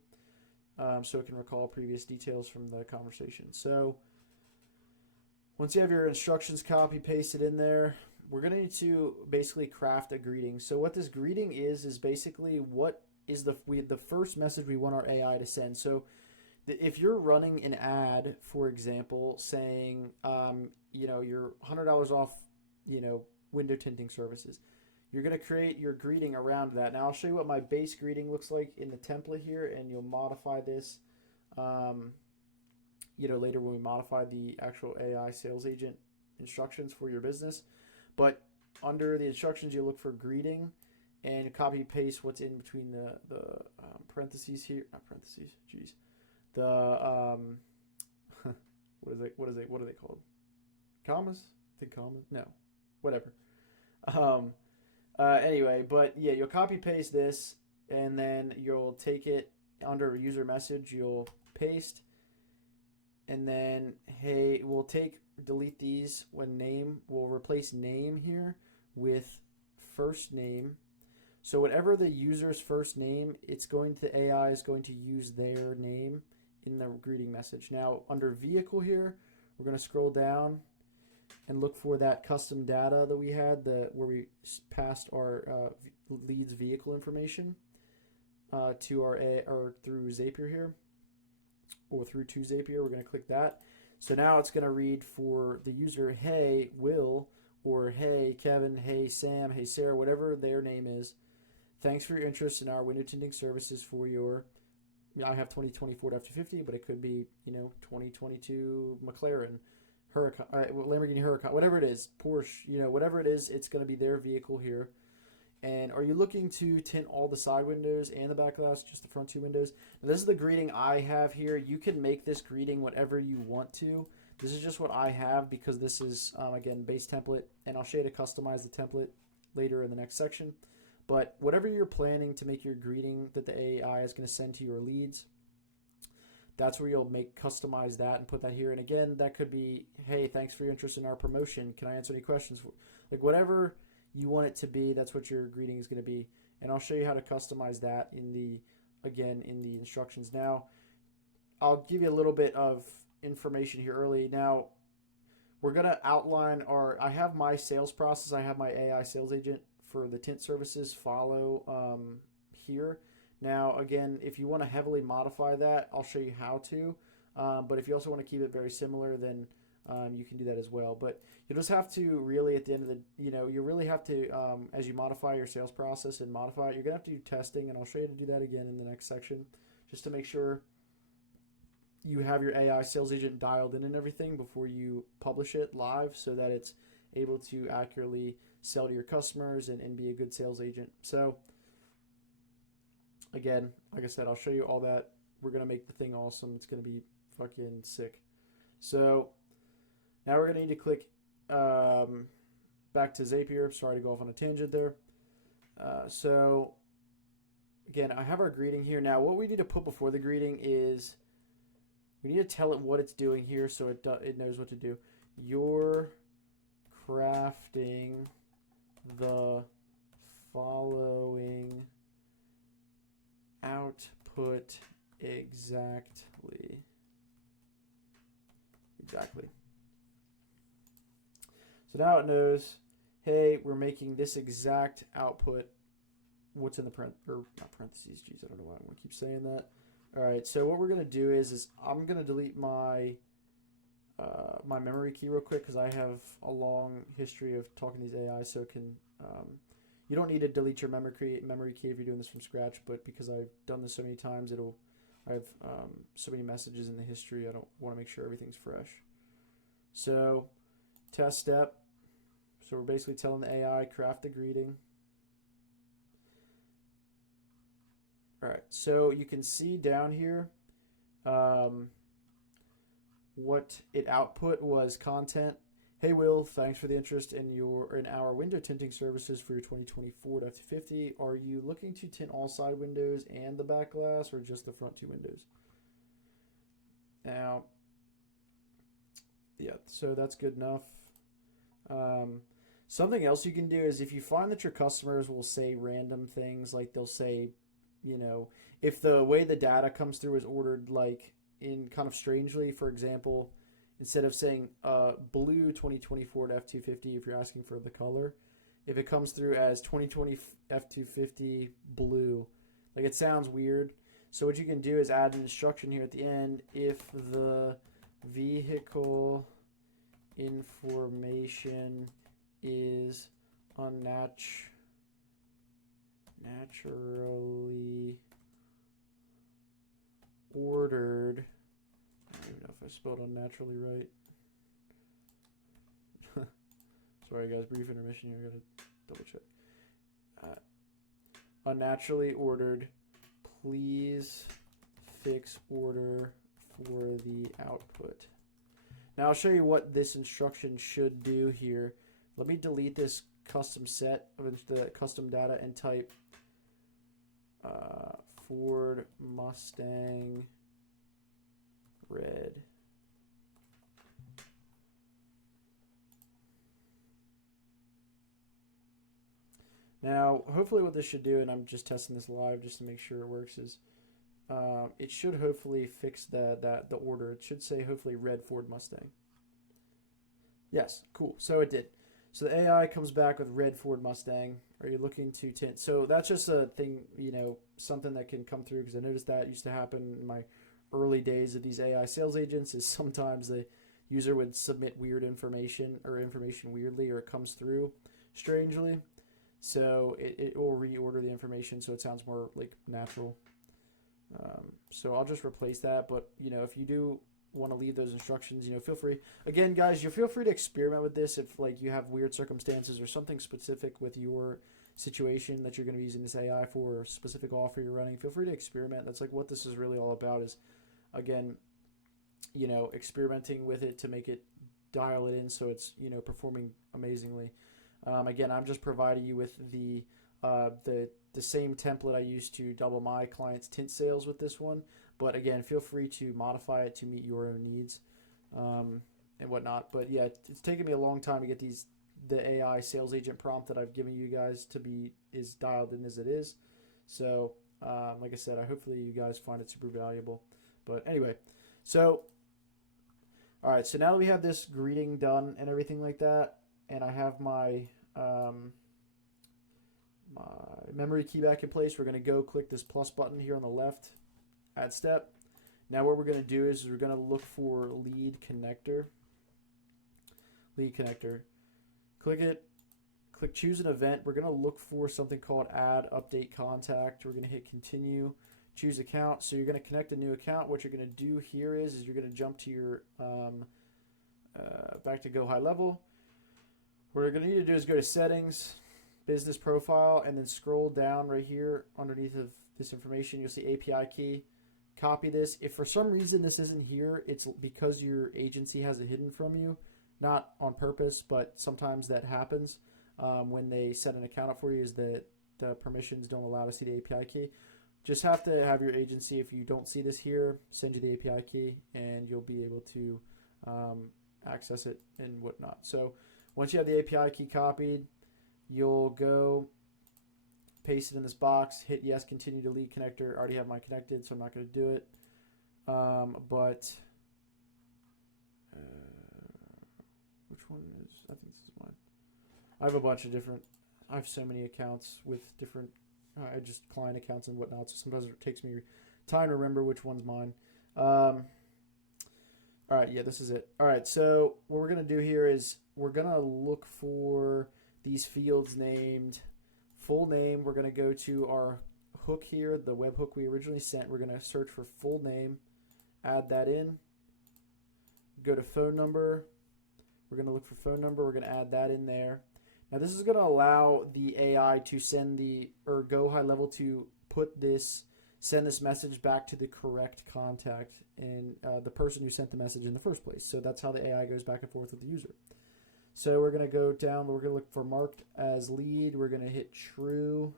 so it can recall previous details from the conversation. So once you have your instructions copy pasted in there, we're going to need to basically craft a greeting. So what this greeting is basically what is the first message we want our AI to send. So if you're running an ad, for example, saying, you're $100 off, window tinting services, you're going to create your greeting around that. Now I'll show you what my base greeting looks like in the template here, and you'll modify this, later when we modify the actual AI sales agent instructions for your business. But under the instructions, you look for greeting and copy paste what's in between the parentheses here. Not parentheses, geez. The what are they called? Commas? I think commas. No, whatever. Anyway, but yeah, you'll copy paste this, and then you'll take it under user message. You'll paste, and then hey, we'll delete these when name. We'll replace name here with first name. So whatever the user's first name, the AI is going to use their name in the greeting message. Now under vehicle here, we're going to scroll down and look for that custom data that we had, where we passed our lead's vehicle information to or through Zapier here, or through to Zapier. We're going to click that. So now it's going to read for the user, hey, Will, or hey, Kevin, hey, Sam, hey, Sarah, whatever their name is. Thanks for your interest in our window tinting services for your, I have 2024 F-250, but it could be, 2022 McLaren, Huracan, Lamborghini Huracan, whatever it is, Porsche, whatever it is, it's going to be their vehicle here. And are you looking to tint all the side windows and the back glass, just the front two windows? Now, this is the greeting I have here. You can make this greeting whatever you want to. This is just what I have because this is, again, base template. And I'll show you to customize the template later in the next section. But whatever you're planning to make your greeting that the AI is going to send to your leads, that's where you'll customize that and put that here. And again, that could be, hey, thanks for your interest in our promotion. Can I answer any questions? Like whatever you want it to be, that's what your greeting is going to be. And I'll show you how to customize that in the instructions. Now, I'll give you a little bit of information here early. Now, we're going to outline I have my sales process. I have my AI sales agent for the tint services follow here. Now, again, if you want to heavily modify that, I'll show you how to. But if you also want to keep it very similar, then you can do that as well. But you just have to really, at the end of you really have to, as you modify your sales process and modify it, you're going to have to do testing, and I'll show you how to do that again in the next section just to make sure you have your AI sales agent dialed in and everything before you publish it live so that it's able to accurately sell to your customers and be a good sales agent. So again, like I said, I'll show you all that. We're going to make the thing awesome. It's going to be fucking sick. So now we're going to need to click back to Zapier. Sorry to go off on a tangent there. So again, I have our greeting here. Now what we need to put before the greeting is we need to tell it what it's doing here so it knows what to do. You're crafting the following output exactly. So now it knows, hey, we're making this exact output. What's in the not parentheses? Geez, I don't know why I want to keep saying that. All right, so what we're gonna do is I'm gonna delete my my memory key real quick because I have a long history of talking to these AI. So it can you don't need to delete your memory key if you're doing this from scratch, but because I've done this so many times, I have so many messages in the history. I don't want to make sure everything's fresh. So test step. So we're basically telling the AI craft the greeting. All right, so you can see down here what it output was content. Hey Will, thanks for the interest in our window tinting services for your 2024 F250. Are you looking to tint all side windows and the back glass or just the front two windows? Now, yeah, so that's good enough. Something else you can do is if you find that your customers will say random things, like they'll say, you know, if the way the data comes through is ordered like in kind of strangely, for example, instead of saying blue 2024 F250, if you're asking for the color, if it comes through as 2020 F250 blue, like it sounds weird. So what you can do is add an instruction here at the end. If the vehicle information is naturally ordered. I don't even know if I spelled unnaturally right. Sorry guys, brief intermission here. I gotta double check. Unnaturally ordered, please fix order for the output. Now I'll show you what this instruction should do here. Let me delete this custom set of the custom data and type Ford Mustang red. Now, hopefully what this should do, and I'm just testing this live just to make sure it works, is it should hopefully fix the order. It should say hopefully red Ford Mustang. Yes, cool. So it did. So the AI comes back with red Ford Mustang. Are you looking to tint? So that's just a thing, you know, something that can come through because I noticed that used to happen in my early days of these AI sales agents is sometimes the user would submit weird information or information weirdly or it comes through strangely. So it will reorder the information so it sounds more like natural. So I'll just replace that. But, you know, if you do want to leave those instructions, you know, feel free. Again, guys, you feel free to experiment with this if, like, you have weird circumstances or something specific with your situation that you're going to be using this AI for or a specific offer you're running. Feel free to experiment. That's, like, what this is really all about is, again, you know, experimenting with it to make it dial it in so it's, you know, performing amazingly. Again, I'm just providing you with the same template I used to double my clients' tint sales with this one. But again, feel free to modify it to meet your own needs and whatnot. But yeah, it's taken me a long time to get the AI sales agent prompt that I've given you guys to be as dialed in as it is. So like I said, hopefully you guys find it super valuable. But anyway, so all right, so now that we have this greeting done and everything like that, and I have my my memory key back in place, we're going to go click this plus button here on the left, add step. Now what we're going to do is we're going to look for lead connector. Click it, click choose an event. We're going to look for something called add update contact. We're going to hit continue. choose account. So you're going to connect a new account. What you're going to do here is you're going to jump to your back to Go High Level. What you're going to need to do is go to Settings, Business Profile, and then scroll down right here underneath of this information. You'll see API key. Copy this. If for some reason this isn't here, it's because your agency has it hidden from you. Not on purpose, but sometimes that happens when they set an account up for you, is that the permissions don't allow to see the API key. Just have to have your agency, if you don't see this here, send you the API key, and you'll be able to access it and whatnot. So once you have the API key copied, you'll go paste it in this box, hit yes, continue to lead connector. I already have mine connected, so I'm not going to do it. Which one is, I think this is mine. I have a bunch of different, I have so many accounts with different, just client accounts and whatnot, so sometimes it takes me time to remember which one's mine. All right, yeah, this is it. All right, so what we're going to do here is we're going to look for these fields named full name. We're going to go to our hook here, the webhook we originally sent. We're going to search for full name, add that in, go to phone number. We're going to look for phone number. We're going to add that in there. Now this is going to allow the AI to send or Go High Level to send this message back to the correct contact and the person who sent the message in the first place. So that's how the AI goes back and forth with the user. So we're going to go down. We're going to look for marked as lead. We're going to hit true.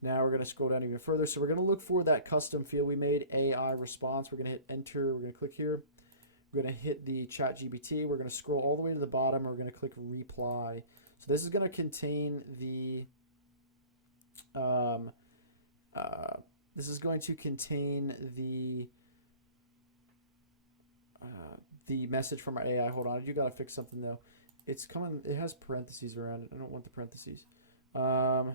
Now we're going to scroll down even further. So we're going to look for that custom field we made, AI response. We're going to hit enter. We're going to click here. We're going to hit the chat GPT. We're going to scroll all the way to the bottom. And we're going to click reply. So this is going to contain the the message from our AI. Hold on, you got to fix something though. It's coming. It has parentheses around it. I don't want the parentheses. So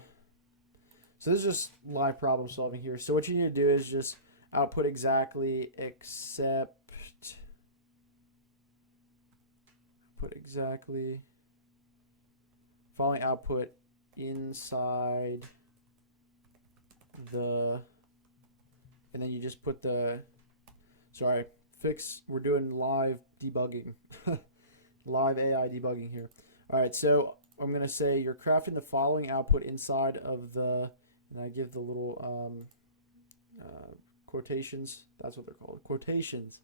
this is just live problem solving here. So what you need to do is just output exactly except following output inside the, and then you just put the, we're doing live debugging, live AI debugging here. All right, so I'm going to say you're crafting the following output inside of the, and I give the little quotations. That's what they're called, quotations.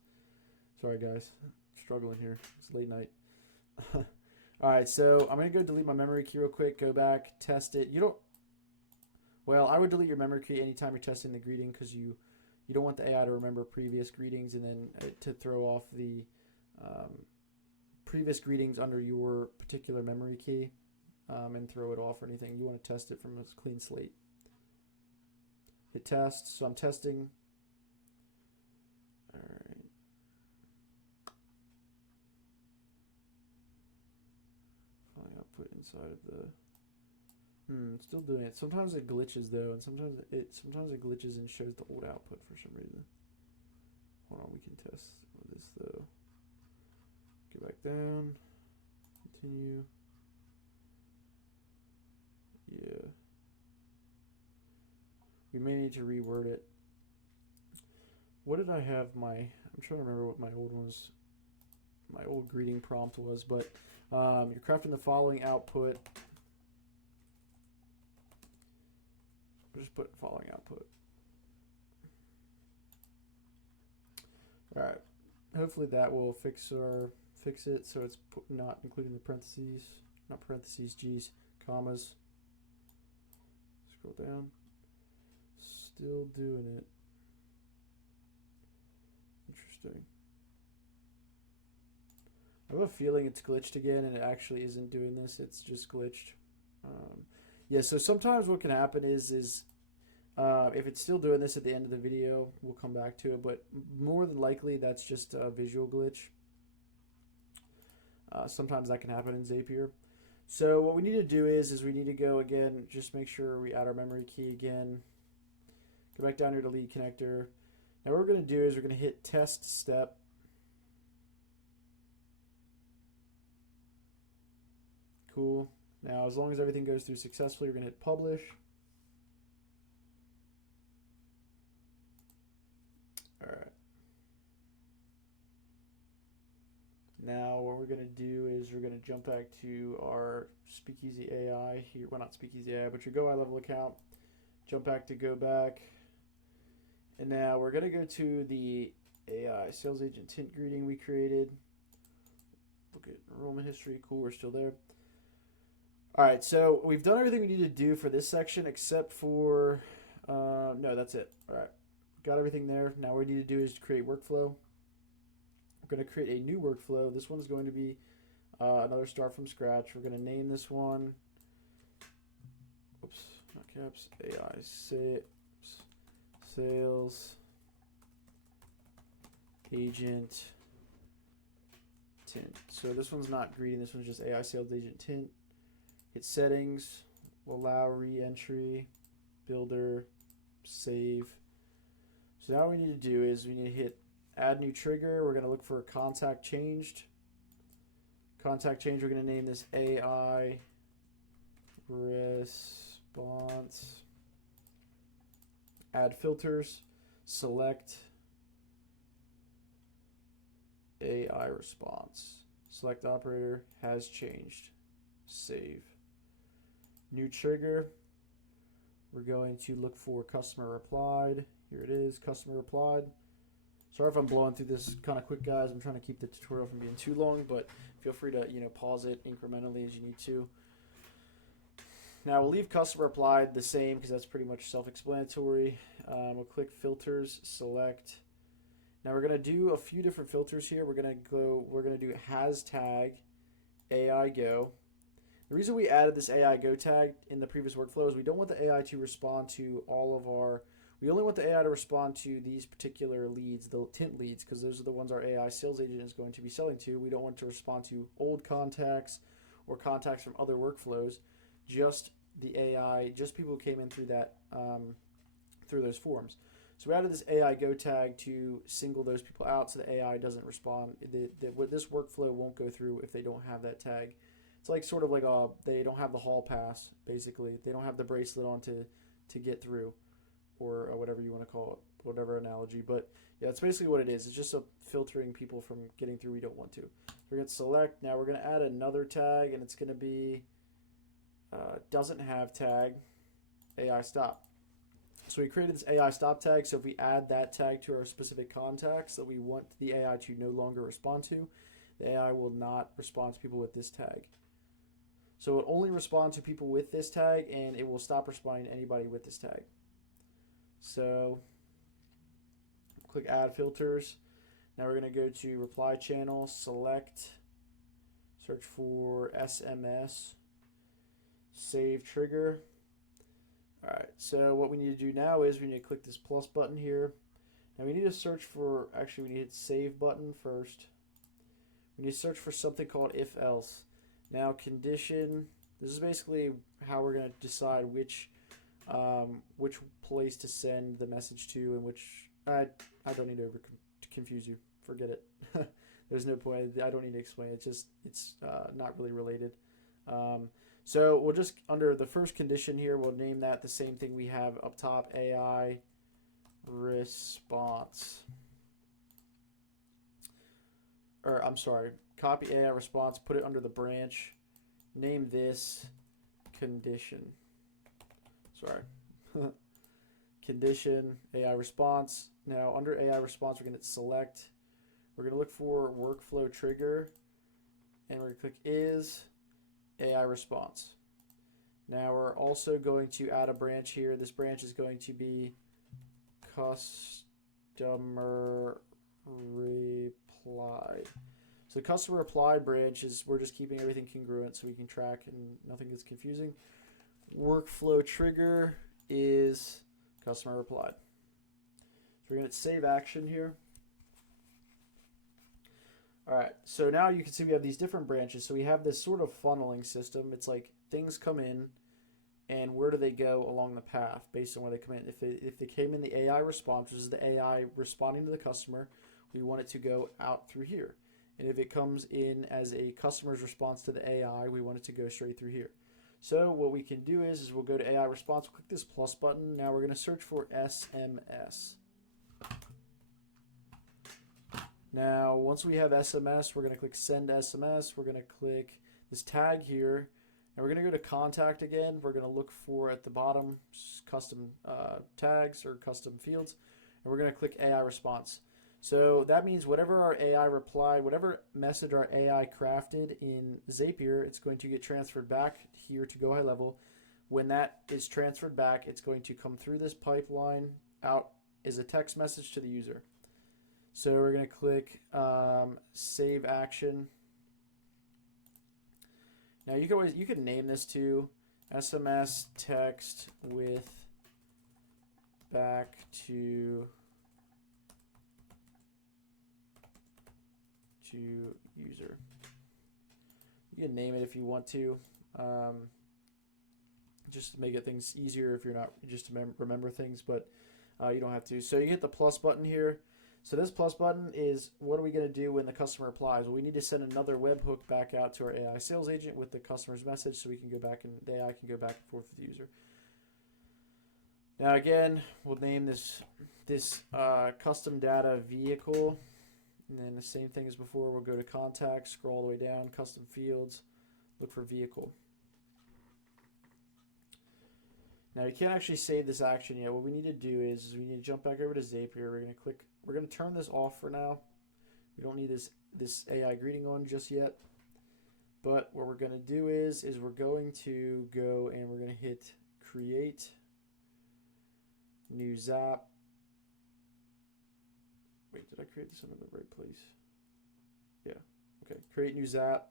Sorry guys, struggling here. It's late night. All right, so I'm going to go delete my memory key real quick, go back, test it. I would delete your memory key anytime you're testing the greeting, because you don't want the AI to remember previous greetings and then to throw off the previous greetings under your particular memory key and throw it off or anything. You want to test it from a clean slate. Hit test. So I'm testing. All right. Output inside of the. It's still doing it. Sometimes it glitches though, and sometimes it glitches and shows the old output for some reason. Hold on, we can test this though. Go back down. Continue. Yeah. We may need to reword it. What did I have I'm trying to remember what my old greeting prompt was, but you're crafting the following output. We'll just put following output. All right. Hopefully that will fix it so it's not including the parentheses, not parentheses, geez, commas. Scroll down. Still doing it. Interesting. I have a feeling it's glitched again, and it actually isn't doing this. It's just glitched. Yeah, so sometimes what can happen is if it's still doing this at the end of the video, we'll come back to it, but more than likely that's just a visual glitch. Sometimes that can happen in Zapier. So what we need to do is we need to go again, just make sure we add our memory key again. Go back down here to lead connector. Now what we're going to do is we're going to hit test step. Cool. Now, as long as everything goes through successfully, we're going to hit publish. Now what we're going to do is we're going to jump back to our Speakeasy AI here. Well, not Speakeasy AI, but your Go level account. Jump back to Go Back. And now we're going to go to the AI sales agent tint greeting we created. Look at enrollment history. Cool, we're still there. All right, so we've done everything we need to do for this section except for, no, that's it. All right, got everything there. Now what we need to do is create workflow. We're going to create a new workflow. This one is going to be another start from scratch. We're going to name this one, oops, not caps, AI sales agent tint. So this one's not greeting, this one's just AI sales agent tint. Hit settings, allow re-entry, builder, save. So now what we need to do is we need to hit add new trigger. We're going to look for a contact changed. Contact change, we're going to name this AI response. Add filters, select AI response. Select operator has changed. Save. New trigger. We're going to look for customer replied. Here it is, customer replied. Sorry if I'm blowing through this kind of quick, guys. I'm trying to keep the tutorial from being too long, but feel free to pause it incrementally as you need to. Now we'll leave customer applied the same because that's pretty much self-explanatory. We'll click filters, select. Now we're gonna do a few different filters here. We're gonna do has tag, AI go. The reason we added this AI go tag in the previous workflow is we don't want the AI to respond to all of our. We only want the AI to respond to these particular leads, the tint leads, because those are the ones our AI sales agent is going to be selling to. We don't want to respond to old contacts or contacts from other workflows. Just the AI, just people who came in through that, through those forms. So we added this AI go tag to single those people out so the AI doesn't respond. This workflow won't go through if they don't have that tag. It's like sort of like they don't have the hall pass, basically. They don't have the bracelet on to get through, or whatever you want to call it, whatever analogy. But yeah, it's basically what it is. It's just filtering people from getting through we don't want to. So we're going to select. Now we're going to add another tag, and it's going to be doesn't have tag AI stop. So we created this AI stop tag. So if we add that tag to our specific contacts that we want the AI to no longer respond to, the AI will not respond to people with this tag. So it only responds to people with this tag, and it will stop responding to anybody with this tag. So click add filters. Now we're going to go to reply channel, select, search for SMS, save trigger. All right, so what we need to do now is we need to click this plus button here. Now we need to search for, actually we need to hit save button first. We need to search for something called if else. Now condition, this is basically how we're going to decide which place to send the message to, and which, I don't need to confuse you, forget it. There's no point, I don't need to explain it, it's not really related. So we'll just, under the first condition here, we'll name that the same thing we have up top, AI response. Or I'm sorry, copy AI response, put it under the branch, name this condition. Sorry. Condition, AI response. Now under AI response, we're going to select. We're going to look for workflow trigger, and we're going to click is AI response. Now we're also going to add a branch here. This branch is going to be customer replied. So the customer reply branch is, we're just keeping everything congruent so we can track and nothing gets confusing. Workflow trigger is customer replied. So we're going to save action here. All right, so now you can see we have these different branches. So we have this sort of funneling system. It's like things come in, and where do they go along the path based on where they come in. If they came in the AI response, which is the AI responding to the customer, we want it to go out through here. And if it comes in as a customer's response to the AI, we want it to go straight through here. So what we can do is we'll go to AI response, click this plus button. Now we're going to search for SMS. Now, once we have SMS, we're going to click Send SMS. We're going to click this tag here, and we're going to go to Contact again. We're going to look for at the bottom custom tags or custom fields, and we're going to click AI response. So that means whatever our AI reply, whatever message our AI crafted in Zapier, it's going to get transferred back here to Go High Level. When that is transferred back, it's going to come through this pipeline out as a text message to the user. So we're going to click Save Action. Now you can name this to SMS text with back to user. You can name it if you want to, just to make it things easier if you're not just to remember things, but you don't have to. So you hit the plus button here. So this plus button is what are we going to do when the customer applies? Well, we need to send another webhook back out to our AI sales agent with the customer's message so we can go back and the AI can go back and forth with the user. Now again, we'll name this custom data vehicle. And then the same thing as before, we'll go to Contact, scroll all the way down, Custom Fields, look for Vehicle. Now you can't actually save this action yet. What we need to do is we need to jump back over to Zapier. We're going to turn this off for now. We don't need this AI greeting on just yet. But what we're going to do is we're going to go and we're going to hit Create New Zap. Wait, did I create this in the right place? Yeah. Okay. Create new Zap.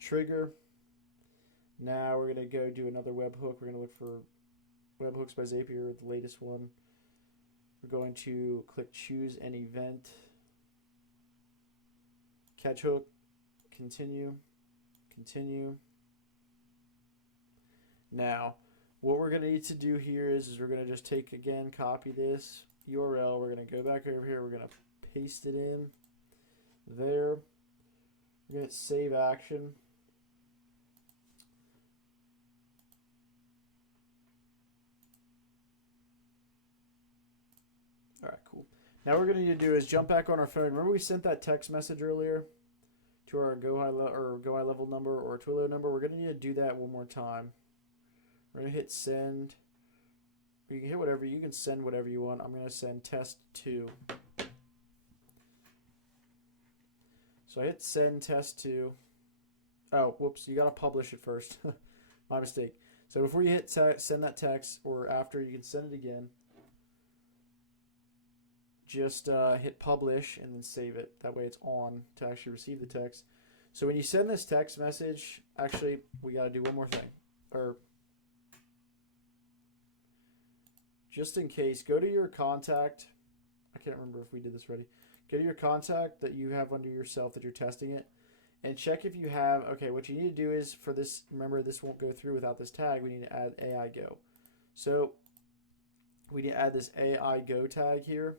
Trigger. Now we're going to go do another webhook. We're going to look for webhooks by Zapier, the latest one. We're going to click Choose an Event. Catch hook. Continue. Continue. Now, what we're going to need to do here is we're going to just take, again, copy this URL. We're going to go back over here. We're going to paste it in there. We're going to save action. All right, cool. Now what we're going to need to do is jump back on our phone. Remember we sent that text message earlier to our Go High Level number or Twilio number? We're going to need to do that one more time. We're going to hit send. You can hit whatever. You can send whatever you want. I'm going to send test 2. So I hit send test 2. Oh, whoops. You got to publish it first. My mistake. So before you hit send that text or after, you can send it again. Just hit publish and then save it. That way it's on to actually receive the text. So when you send this text message, actually, we got to do one more thing. Or just in case, go to your contact. I can't remember if we did this already. Go to your contact that you have under yourself that you're testing it and check if you have, okay, what you need to do is for this, remember this won't go through without this tag. We need to add AI Go. So we need to add this AI Go tag here.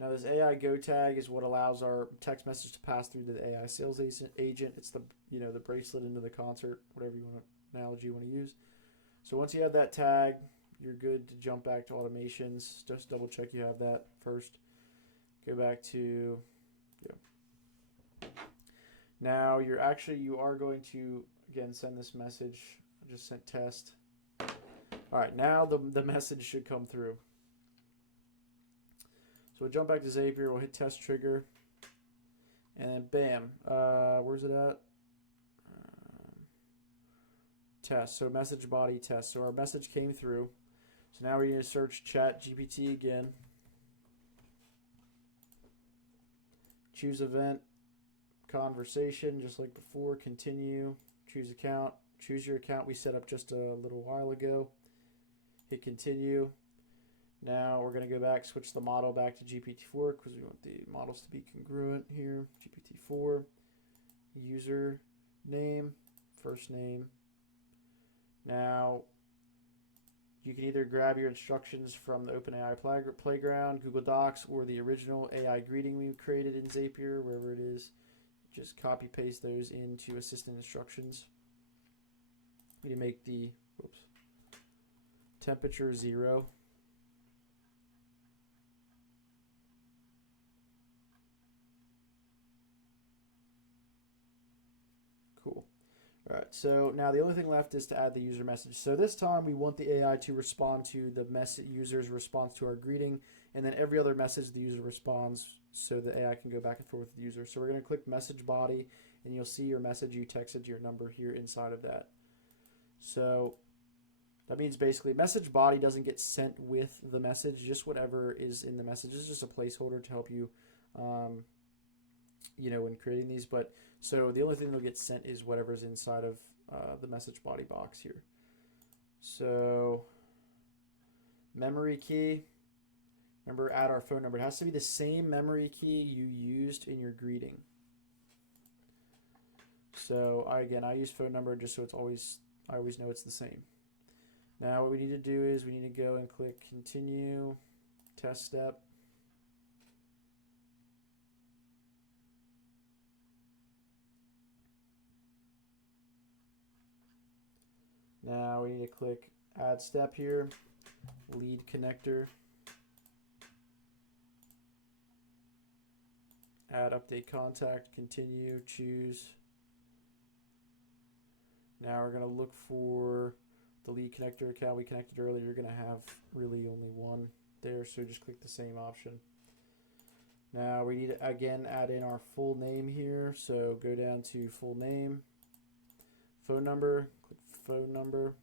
Now this AI Go tag is what allows our text message to pass through to the AI sales agent. It's the, the bracelet into the concert, whatever analogy you want to use. So once you have that tag, you're good to jump back to automations. Just double check you have that first. Go back to, Now you are going to, again, send this message. I just sent test. All right, now the message should come through. So we'll jump back to Zapier. We'll hit test trigger. And then bam. Where's it at? Test. So message body test. So our message came through. So now we're going to search Chat GPT again. Choose event, conversation, just like before. Continue. Choose account. Choose your account we set up just a little while ago. Hit continue. Now we're going to go back, switch the model back to GPT-4 because we want the models to be congruent here. GPT-4, user name, first name. Now you can either grab your instructions from the OpenAI Playground, Google Docs, or the original AI greeting we created in Zapier, wherever it is. Just copy paste those into assistant instructions. We need to make the temperature 0. All right, so now the only thing left is to add the user message. So this time we want the AI to respond to the user's response to our greeting, and then every other message the user responds, so the AI can go back and forth with the user. So we're going to click message body, and you'll see your message you texted to your number here inside of that. So that means basically message body doesn't get sent with the message, just whatever is in the message. It's just a placeholder to help you, when creating these. But so the only thing that'll get sent is whatever's inside of the message body box here. So memory key, remember, add our phone number. It has to be the same memory key you used in your greeting. So I use phone number just so I always know it's the same. Now what we need to do is we need to go and click continue, test step. Now we need to click add step here, lead connector, add update contact, continue, choose. Now we're going to look for the lead connector account we connected earlier. You're going to have really only one there, so just click the same option. Now we need to again add in our full name here, so go down to full name, phone number, click phone number.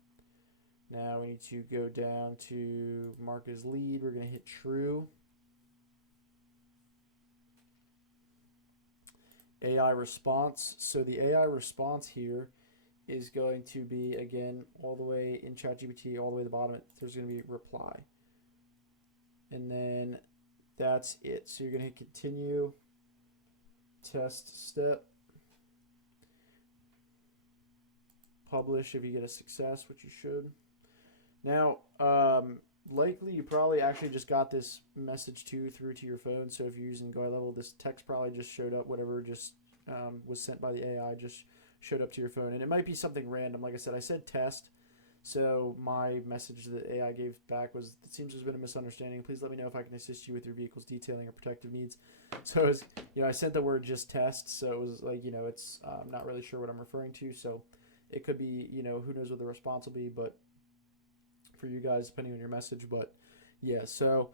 Now we need to go down to mark as lead. We're going to hit true. AI response. So the AI response here is going to be, again, all the way in ChatGPT, all the way to the bottom, there's going to be reply. And then that's it. So you're going to hit continue, test step, publish if you get a success, which you should. Now, likely you probably actually just got this message through to your phone. So if you're using Go level, this text probably just showed up, whatever just was sent by the AI just showed up to your phone. And it might be something random. Like I said test. So my message that AI gave back was, it seems there's been a misunderstanding. Please let me know if I can assist you with your vehicle's detailing or protective needs. So it was, I sent the word just test. So it was like, it's not really sure what I'm referring to. So it could be, who knows what the response will be, but for you guys, depending on your message. But yeah, so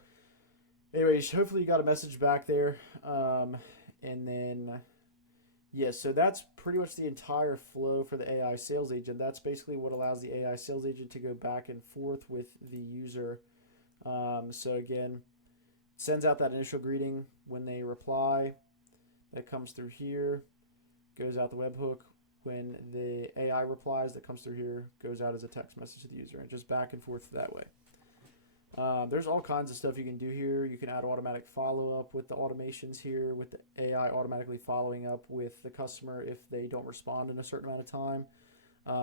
anyways, hopefully you got a message back there. And then, yeah, so that's pretty much the entire flow for the AI sales agent. That's basically what allows the AI sales agent to go back and forth with the user. So again, sends out that initial greeting when they reply. That comes through here, goes out the webhook. When the AI replies, that comes through here, goes out as a text message to the user, and just back and forth that way. There's all kinds of stuff you can do here. You can add automatic follow-up with the automations here, with the AI automatically following up with the customer if they don't respond in a certain amount of time.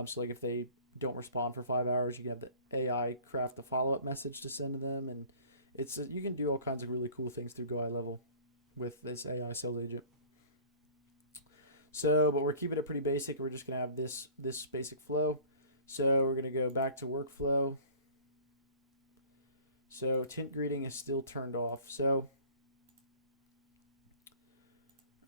So like if they don't respond for 5 hours, you can have the AI craft a follow-up message to send to them, and you can do all kinds of really cool things through Go level with this AI sales agent. So, but we're keeping it pretty basic. We're just going to have this basic flow. So we're going to go back to workflow. So tint greeting is still turned off. So,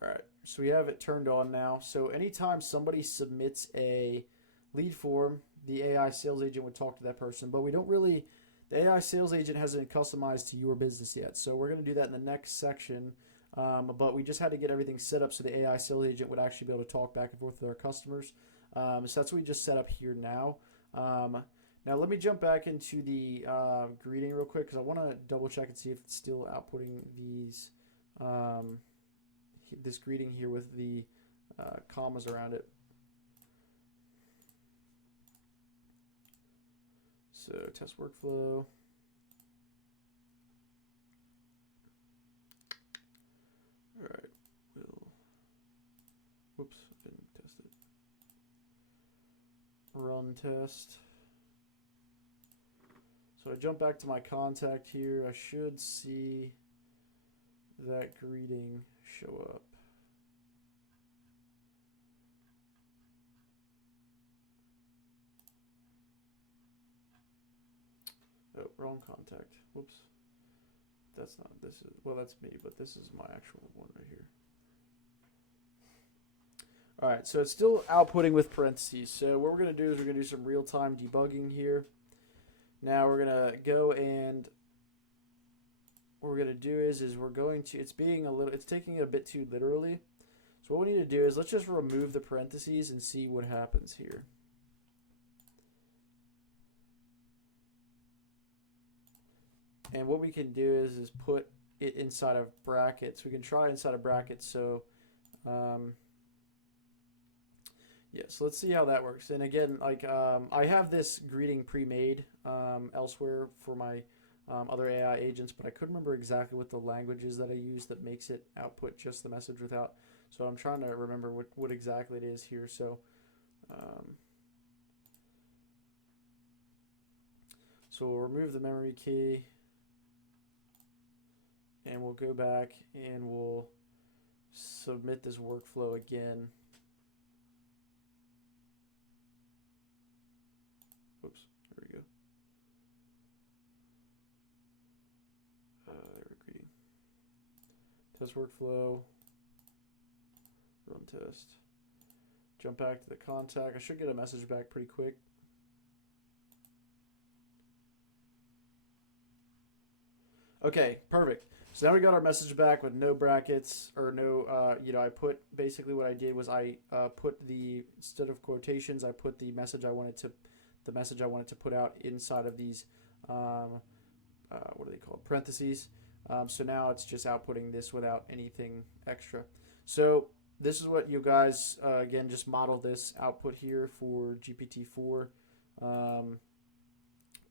all right. So we have it turned on now. So anytime somebody submits a lead form, the AI sales agent would talk to that person. But the AI sales agent hasn't customized to your business yet. So we're going to do that in the next section. But we just had to get everything set up so the AI sales agent would actually be able to talk back and forth with our customers. So that's what we just set up here now. Now let me jump back into the greeting real quick because I want to double check and see if it's still outputting this greeting here with the commas around it. So test workflow. All right, whoops, didn't test it. Run test. So I jump back to my contact here. I should see that greeting show up. Oh, wrong contact. Whoops. That's not, this is, well, that's me, but this is my actual one right here. All right, so it's still outputting with parentheses. So what we're going to do is we're going to do some real-time debugging here. Now we're going to go and what we're going to do is we're going to, it's taking it a bit too literally. So what we need to do is let's just remove the parentheses and see what happens here. And what we can do is put it inside of brackets. We can try inside of brackets. So yeah, so let's see how that works. And again, like I have this greeting pre-made elsewhere for my other AI agents, but I couldn't remember exactly what the language is that I use that makes it output just the message without. So I'm trying to remember what exactly it is here. So so we'll remove the memory key, and we'll go back and we'll submit this workflow again. Oops, there we go. There we're greeting. Test workflow. Run test. Jump back to the contact. I should get a message back pretty quick. Okay, perfect. So now we got our message back with no brackets or no, I put, basically what I did was I put instead of quotations, I put the message I wanted to put out inside of these, what are they called? Parentheses. So now it's just outputting this without anything extra. So this is what you guys, again, just model this output here for GPT-4.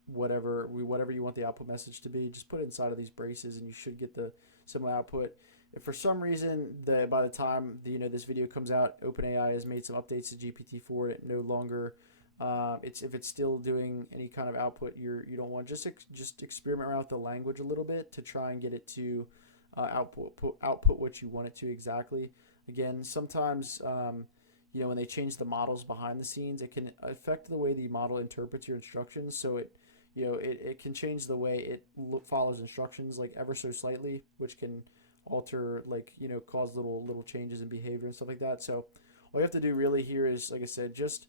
Whatever you want the output message to be, just put it inside of these braces and you should get the similar output. If for some reason by the time this video comes out, OpenAI has made some updates to GPT-4 and it no longer if it's still doing any kind of output you don't want, just experiment around with the language a little bit to try and get it to output what you want it to exactly. Again, sometimes when they change the models behind the scenes, it can affect the way the model interprets your instructions. So it can change the way it follows instructions like ever so slightly, which can alter cause little changes in behavior and stuff like that. So all you have to do really here is, like I said, just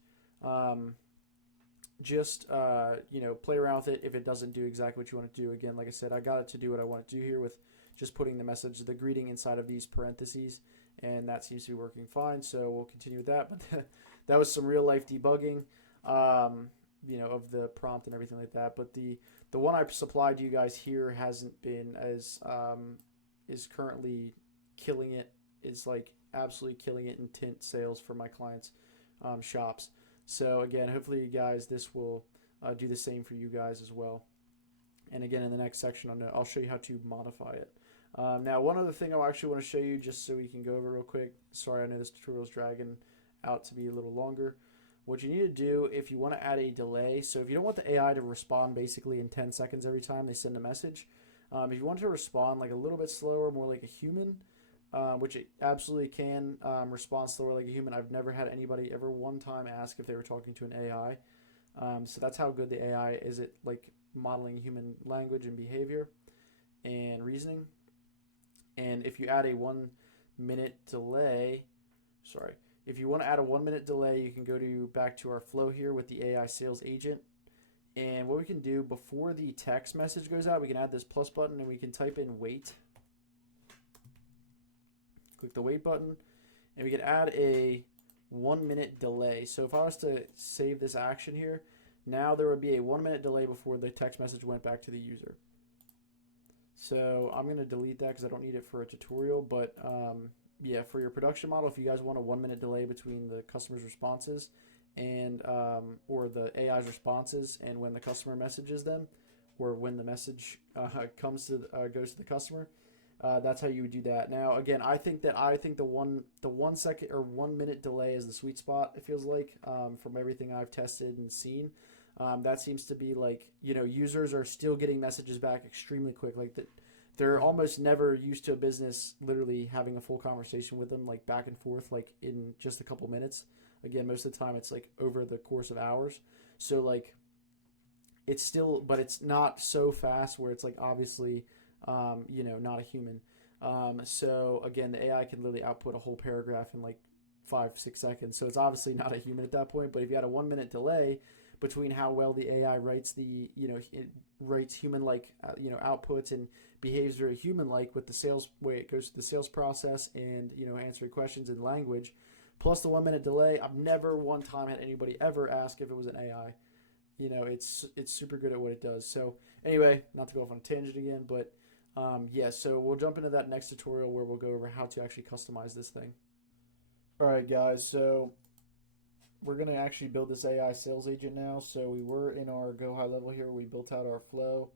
play around with it. If it doesn't do exactly what you want it to do, again, like I said, I got it to do what I want it to do here with just putting the greeting inside of these parentheses, and that seems to be working fine. So we'll continue with that. But that was some real life debugging, of the prompt and everything like that. But the one I supplied you guys here hasn't been as is currently killing it. Is like absolutely killing it in tint sales for my clients' shops. So again, hopefully you guys, this will do the same for you guys as well. And again, in the next section, I'll show you how to modify it. Now, one other thing I actually want to show you, just so we can go over real quick. Sorry, I know this tutorial is dragging out to be a little longer. What you need to do if you want to add a delay, so if you don't want the AI to respond basically in 10 seconds every time they send a message, if you want to respond like a little bit slower, more like a human, which it absolutely can respond slower like a human. I've never had anybody ever one time ask if they were talking to an AI. So that's how good the AI is at like modeling human language and behavior and reasoning. And if you add a 1 minute delay, if you want to add a 1 minute delay, you can go back to our flow here with the AI sales agent. And what we can do before the text message goes out, we can add this plus button and we can type in wait. Click the wait button and we can add a 1 minute delay. So if I was to save this action here, now there would be a 1 minute delay before the text message went back to the user. So I'm going to delete that because I don't need it for a tutorial, but yeah, for your production model, if you guys want a 1 minute delay between the customer's responses and or the AI's responses and when the customer messages them, or when the message goes to the customer, that's how you would do that. Now, again, I think the 1 second or 1 minute delay is the sweet spot. It feels like from everything I've tested and seen, that seems to be like users are still getting messages back extremely quick. Like that, they're almost never used to a business literally having a full conversation with them, like back and forth, like in just a couple minutes. Again, most of the time it's like over the course of hours. So like it's still, but it's not so fast where it's like obviously, not a human. So again, the AI can literally output a whole paragraph in like 5-6 seconds. So it's obviously not a human at that point. But if you had a 1 minute delay between how well the AI writes it writes human-like, outputs and behaves very human-like with the sales way it goes through the sales process and, answering questions in language, plus the 1 minute delay, I've never one time had anybody ever ask if it was an AI. It's super good at what it does. So anyway, not to go off on a tangent again, but so we'll jump into that next tutorial where we'll go over how to actually customize this thing. All right, guys. So we're going to actually build this AI sales agent now. So we were in our Go High level here. We built out our flow.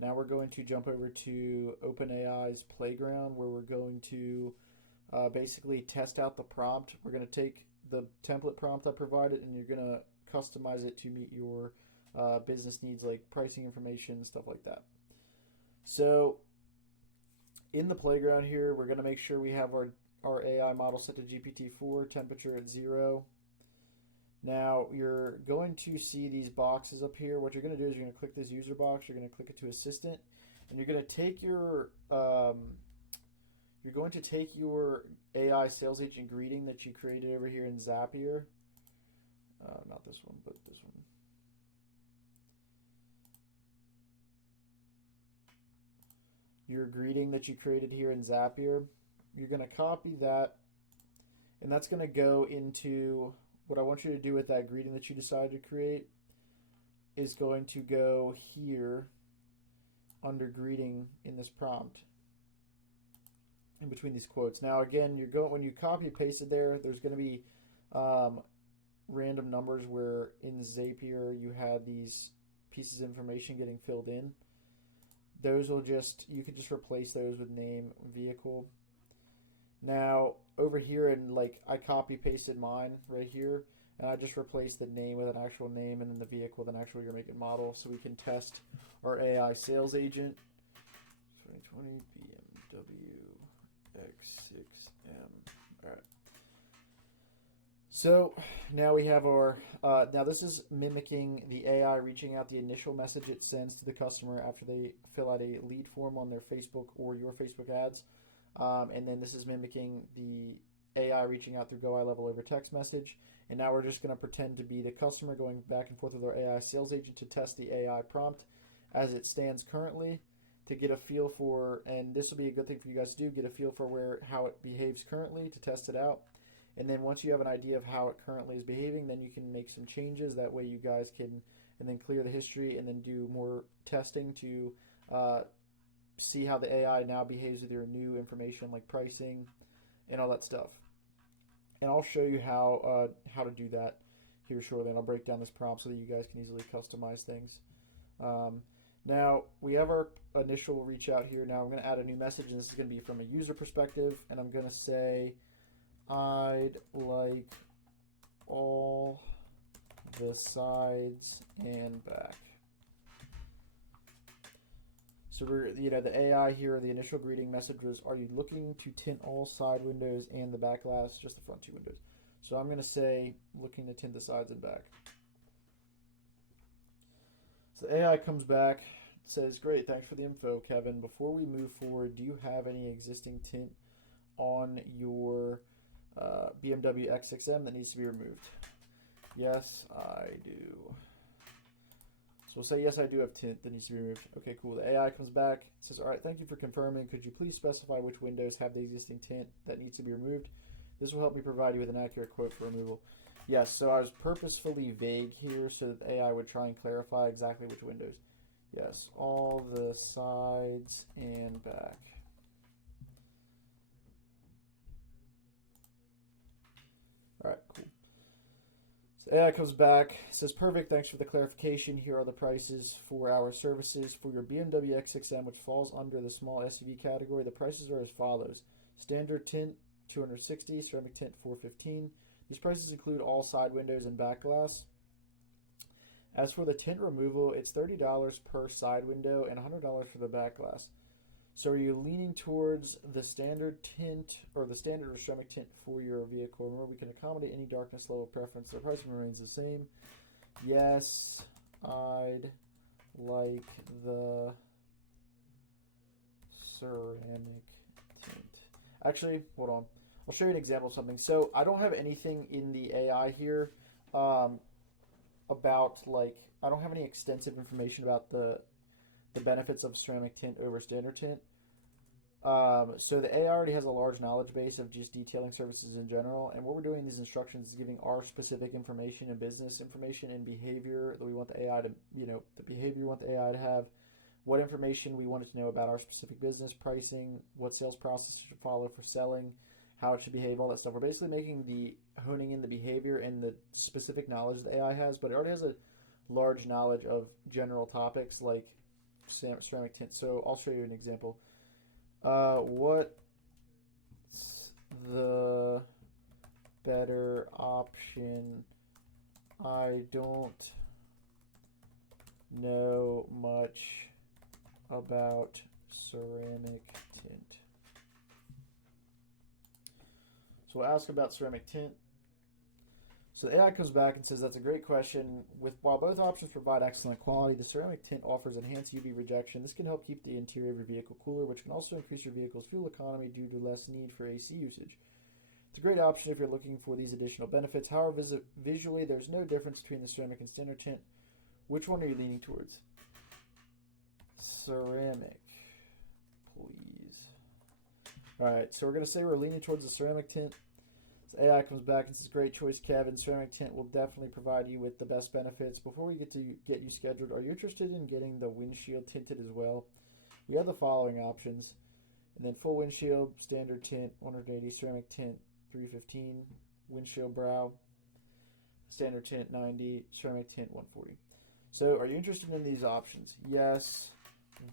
Now we're going to jump over to OpenAI's Playground, where we're going to basically test out the prompt. We're going to take the template prompt I provided, and you're going to customize it to meet your business needs, like pricing information, stuff like that. So in the Playground here, we're going to make sure we have our AI model set to GPT-4, temperature at 0. Now you're going to see these boxes up here. What you're going to do is you're going to click this user box. You're going to click it to assistant, and you're going to take your AI sales agent greeting that you created over here in Zapier. Not this one, but this one. Your greeting that you created here in Zapier. You're going to copy that, and that's going to go into what I want you to do with that greeting that you decided to create is going to go here under greeting in this prompt in between these quotes. Now again, when you copy and paste it there, there's going to be random numbers where in Zapier you had these pieces of information getting filled in. Those you can just replace those with name, vehicle. Now over here, and I copy pasted mine right here, and I just replaced the name with an actual name and then the vehicle with an actual year, make, and model, so we can test our AI sales agent. 2020 BMW X6M. All right. So now we have our, now this is mimicking the AI reaching out the initial message it sends to the customer after they fill out a lead form on their Facebook or your Facebook ads. And then this is mimicking the AI reaching out through Go High level over text message. And now we're just going to pretend to be the customer going back and forth with our AI sales agent to test the AI prompt as it stands currently to get a feel for, and this will be a good thing for you guys to do, get a feel for how it behaves currently to test it out. And then once you have an idea of how it currently is behaving, then you can make some changes. That way you guys can, and then clear the history and then do more testing to see how the AI now behaves with your new information like pricing and all that stuff. And I'll show you how to do that here shortly, and I'll break down this prompt so that you guys can easily customize things. Now we have our initial reach out here. Now I'm going to add a new message, and this is going to be from a user perspective, and I'm going to say, I'd like all the sides and back. So we're, the AI here, the initial greeting message was, are you looking to tint all side windows and the back glass, just the front two windows? So I'm going to say, looking to tint the sides and back. So the AI comes back, says, great, thanks for the info, Kevin. Before we move forward, do you have any existing tint on your BMW X6M that needs to be removed? Yes, I do. So we'll say, yes, I do have tint that needs to be removed. Okay, cool. The AI comes back, says, all right, thank you for confirming. Could you please specify which windows have the existing tint that needs to be removed? This will help me provide you with an accurate quote for removal. Yes, so I was purposefully vague here so that the AI would try and clarify exactly which windows. Yes, all the sides and back. All right, cool. So AI comes back, says, perfect, thanks for the clarification. Here are the prices for our services. For your BMW X6M, which falls under the small SUV category, the prices are as follows. Standard tint, $260, ceramic tint, $415. These prices include all side windows and back glass. As for the tint removal, it's $30 per side window and $100 for the back glass. So are you leaning towards the standard tint or the standard or ceramic tint for your vehicle? Remember, we can accommodate any darkness level preference. The pricing remains the same. Yes, I'd like the ceramic tint. Actually, hold on. I'll show you an example of something. So I don't have anything in the AI here um, about like I don't have any extensive information about the benefits of ceramic tint over standard tint. So the AI already has a large knowledge base of just detailing services in general, and what we're doing in these instructions is giving our specific information and business information and behavior that we want the AI to, the behavior we want the AI to have, what information we want it to know about our specific business, pricing, what sales process should follow for selling, how it should behave, all that stuff. We're basically honing in the behavior and the specific knowledge the AI has, but it already has a large knowledge of general topics like ceramic tint. So I'll show you an example. What's the better option? I don't know much about ceramic tint. So we'll ask about ceramic tint. So the AI comes back and says, that's a great question. While both options provide excellent quality, the ceramic tint offers enhanced UV rejection. This can help keep the interior of your vehicle cooler, which can also increase your vehicle's fuel economy due to less need for AC usage. It's a great option if you're looking for these additional benefits. However, visually, there's no difference between the ceramic and standard tint. Which one are you leaning towards? Ceramic, please. All right, so we're going to say we're leaning towards the ceramic tint. AI comes back and says, great choice, Kevin. Ceramic tint will definitely provide you with the best benefits. Before we get you scheduled, are you interested in getting the windshield tinted as well? We have the following options. And then full windshield, standard tint, 180, ceramic tint, 315, windshield brow, standard tint, 90, ceramic tint, 140. So are you interested in these options? Yes,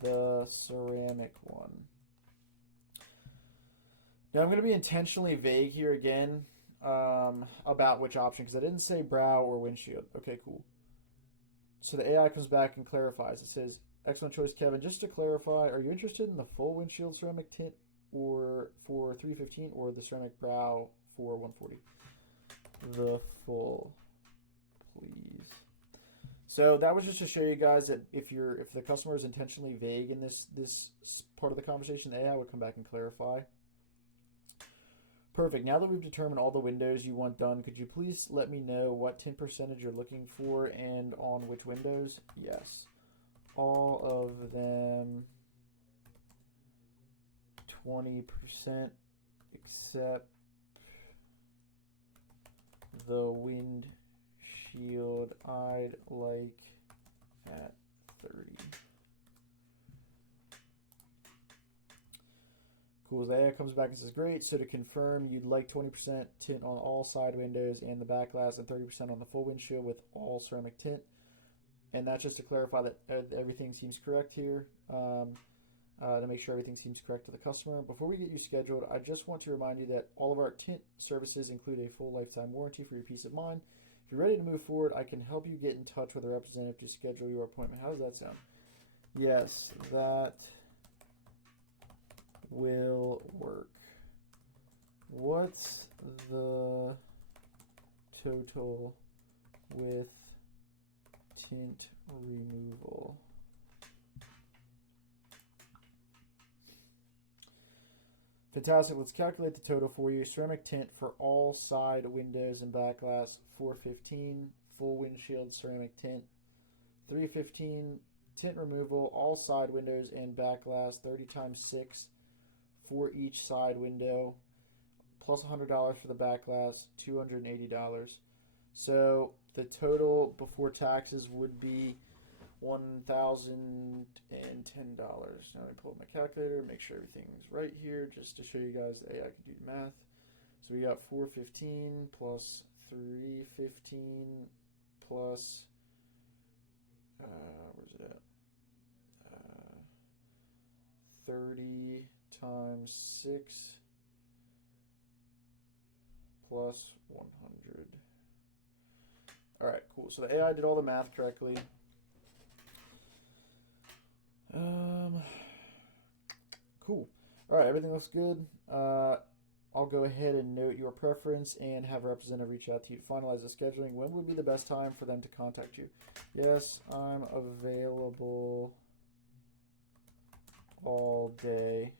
the ceramic one. Now I'm going to be intentionally vague here again about which option, because I didn't say brow or windshield. Okay, cool. So the AI comes back and clarifies. It says, excellent choice, Kevin. Just to clarify, are you interested in the full windshield ceramic tint or for 315 or the ceramic brow for 140? The full, please. So that was just to show you guys that if the customer is intentionally vague in this part of the conversation, the AI would come back and clarify. Perfect. Now that we've determined all the windows you want done, could you please let me know what tint percentage you're looking for and on which windows? Yes. All of them 20% except the windshield I'd like at 30. Cool. The AI comes back and says, great. So to confirm, you'd like 20% tint on all side windows and the back glass and 30% on the full windshield with all ceramic tint. And that's just to clarify that everything seems correct here, to make sure everything seems correct to the customer. Before we get you scheduled, I just want to remind you that all of our tint services include a full lifetime warranty for your peace of mind. If you're ready to move forward, I can help you get in touch with a representative to schedule your appointment. How does that sound? Yes, that will work. What's the total with tint removal? Fantastic. Let's calculate the total for you. Ceramic tint for all side windows and back glass, $415. Full windshield ceramic tint, $315. Tint removal, all side windows and back glass, 30 times 6 for each side window, plus $100 for the back glass, $280. So the total before taxes would be $1,010. Now let me pull up my calculator, make sure everything's right here, just to show you guys that AI can do the math. So we got 415 plus 315 plus where's it at? 30 times 6 plus 100. All right, cool. So the AI did all the math correctly. Cool. All right, everything looks good. I'll go ahead and note your preference and have a representative reach out to you to finalize the scheduling. When would be the best time for them to contact you? Yes, I'm available all day.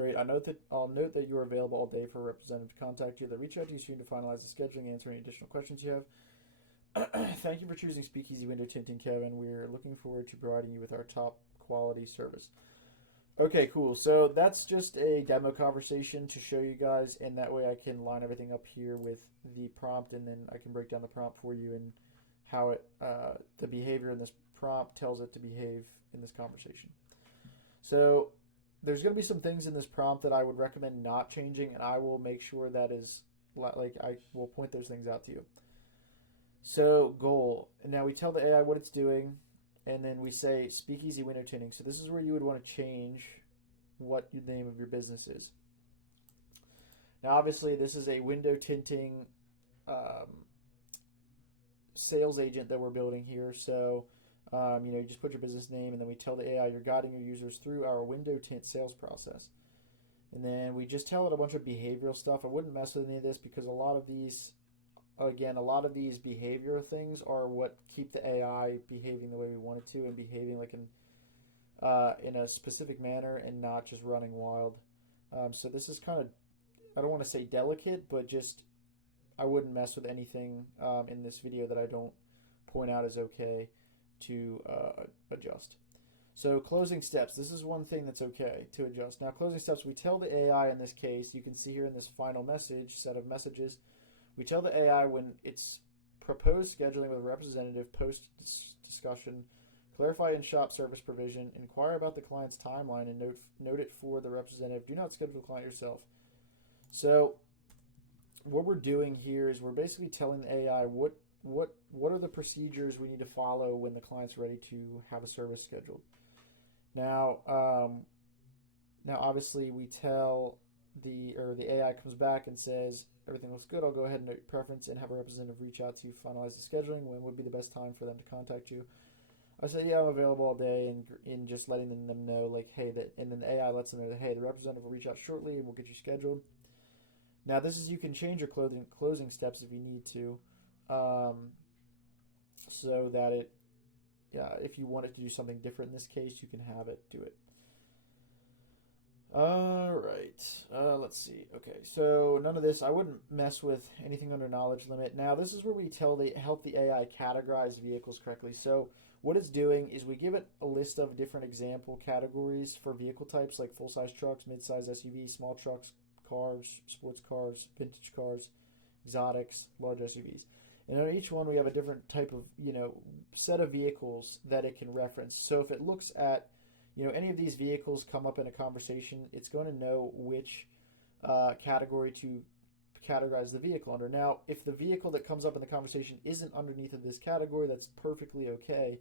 Great. I'll note that you are available all day for a representative to contact you. They'll reach out to you soon to finalize the scheduling, answer any additional questions you have. Thank you for choosing Speakeasy Window Tinting, Kevin. We're looking forward to providing you with our top quality service. Okay, cool. So that's just a demo conversation to show you guys, and that way I can line everything up here with the prompt, and then I can break down the prompt for you and how the behavior in this prompt tells it to behave in this conversation. So there's going to be some things in this prompt that I would recommend not changing, and I will make sure that is, like, I will point those things out to you. So goal. And now we tell the AI what it's doing, and then we say Speakeasy Window Tinting. So this is where you would want to change what the name of your business is. Now, obviously, this is a window tinting sales agent that we're building here. So, you just put your business name, and then we tell the AI you're guiding your users through our window tint sales process. And then we just tell it a bunch of behavioral stuff. I wouldn't mess with any of this because a lot of these behavioral things are what keep the AI behaving the way we want it to and behaving like in a specific manner and not just running wild. So this is kind of, I don't want to say delicate, but just I wouldn't mess with anything in this video that I don't point out as okay to adjust. So closing steps. This is one thing that's okay to adjust. Now closing steps, we tell the AI in this case, you can see here in this final message, set of messages, we tell the AI when it's proposed scheduling with a representative, post discussion, clarify in-shop service provision, inquire about the client's timeline, and note it for the representative. Do not schedule the client yourself. So what we're doing here is we're basically telling the AI what are the procedures we need to follow when the client's ready to have a service scheduled. Now obviously we tell the AI comes back and says everything looks good. I'll go ahead and note your preference and have a representative reach out to you, finalize the scheduling. When would be the best time for them to contact you? I said, yeah, I'm available all day, and in just letting them know, like, hey, and then the AI lets them know that, hey, the representative will reach out shortly and we'll get you scheduled. Now, you can change your closing steps if you need to, so that if you want it to do something different in this case, you can have it do it. All right. Let's see. Okay, so none of this. I wouldn't mess with anything under knowledge limit. Now, this is where we help the AI categorize vehicles correctly. So what it's doing is we give it a list of different example categories for vehicle types like full-size trucks, mid-size SUVs, small trucks, cars, sports cars, vintage cars, exotics, large SUVs. And on each one, we have a different type of, set of vehicles that it can reference. So if it looks at, any of these vehicles come up in a conversation, it's going to know which category to categorize the vehicle under. Now, if the vehicle that comes up in the conversation isn't underneath of this category, that's perfectly okay.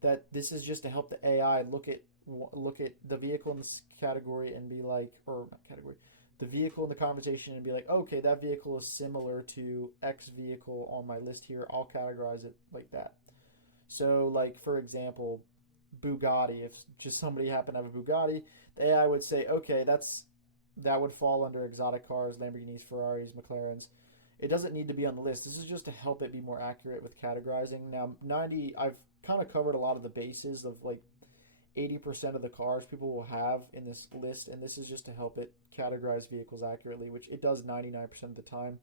That this is just to help the AI look at the vehicle in this category and be like, or not category, the vehicle in the conversation and be like, okay, that vehicle is similar to X vehicle on my list here. I'll categorize it like that. So, like, for example, Bugatti. If just somebody happened to have a Bugatti, the AI would say, okay, that would fall under exotic cars, Lamborghinis, Ferraris, McLarens. It doesn't need to be on the list. This is just to help it be more accurate with categorizing. Now, I've kind of covered a lot of the bases of like 80% of the cars people will have in this list, and this is just to help it categorize vehicles accurately, which it does 99% of the time.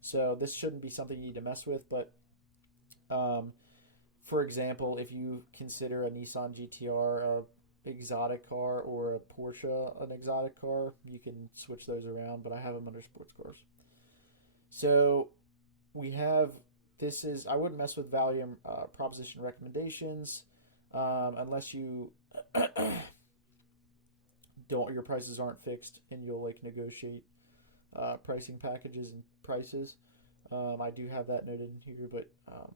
So this shouldn't be something you need to mess with, but for example, if you consider a Nissan GTR a exotic car or a Porsche an exotic car, you can switch those around, but I have them under sports cars. So we have, I wouldn't mess with value proposition recommendations unless you your prices aren't fixed and you'll like negotiate pricing packages and prices. I do have that noted in here, but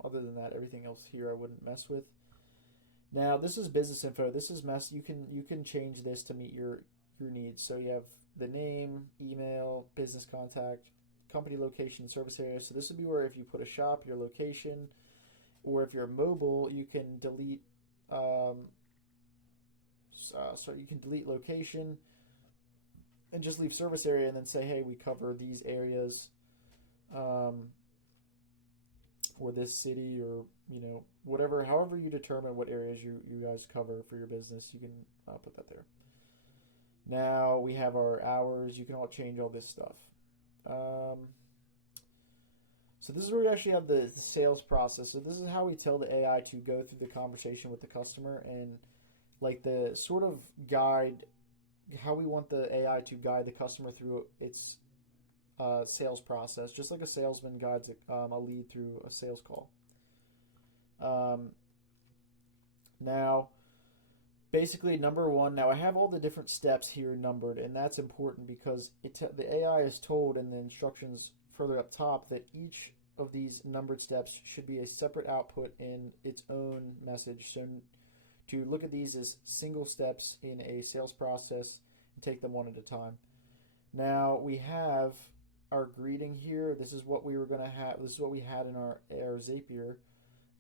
other than that, everything else here I wouldn't mess with. Now, this is business info. This is you can change this to meet your needs. So you have the name, email, business contact, company location, service area. So this would be where if you put a shop, your location, or if you're mobile, you can delete. So you can delete location and just leave service area, and then say, hey, we cover these areas. Or this city, or whatever, however you determine what areas you guys cover for your business, you can put that there. Now we have our hours. You can all change all this stuff. Um, so this is where we actually have the sales process. So this is how we tell the AI to go through the conversation with the customer and like the sort of guide how we want the AI to guide the customer through its sales process, just like a salesman guides a lead through a sales call. Um, now, basically, number one. Now I have all the different steps here numbered, and that's important because the AI is told in the instructions further up top that each of these numbered steps should be a separate output in its own message. So to look at these as single steps in a sales process and take them one at a time. Now we have our greeting here. This is what we were going to have. This is what we had in our Zapier,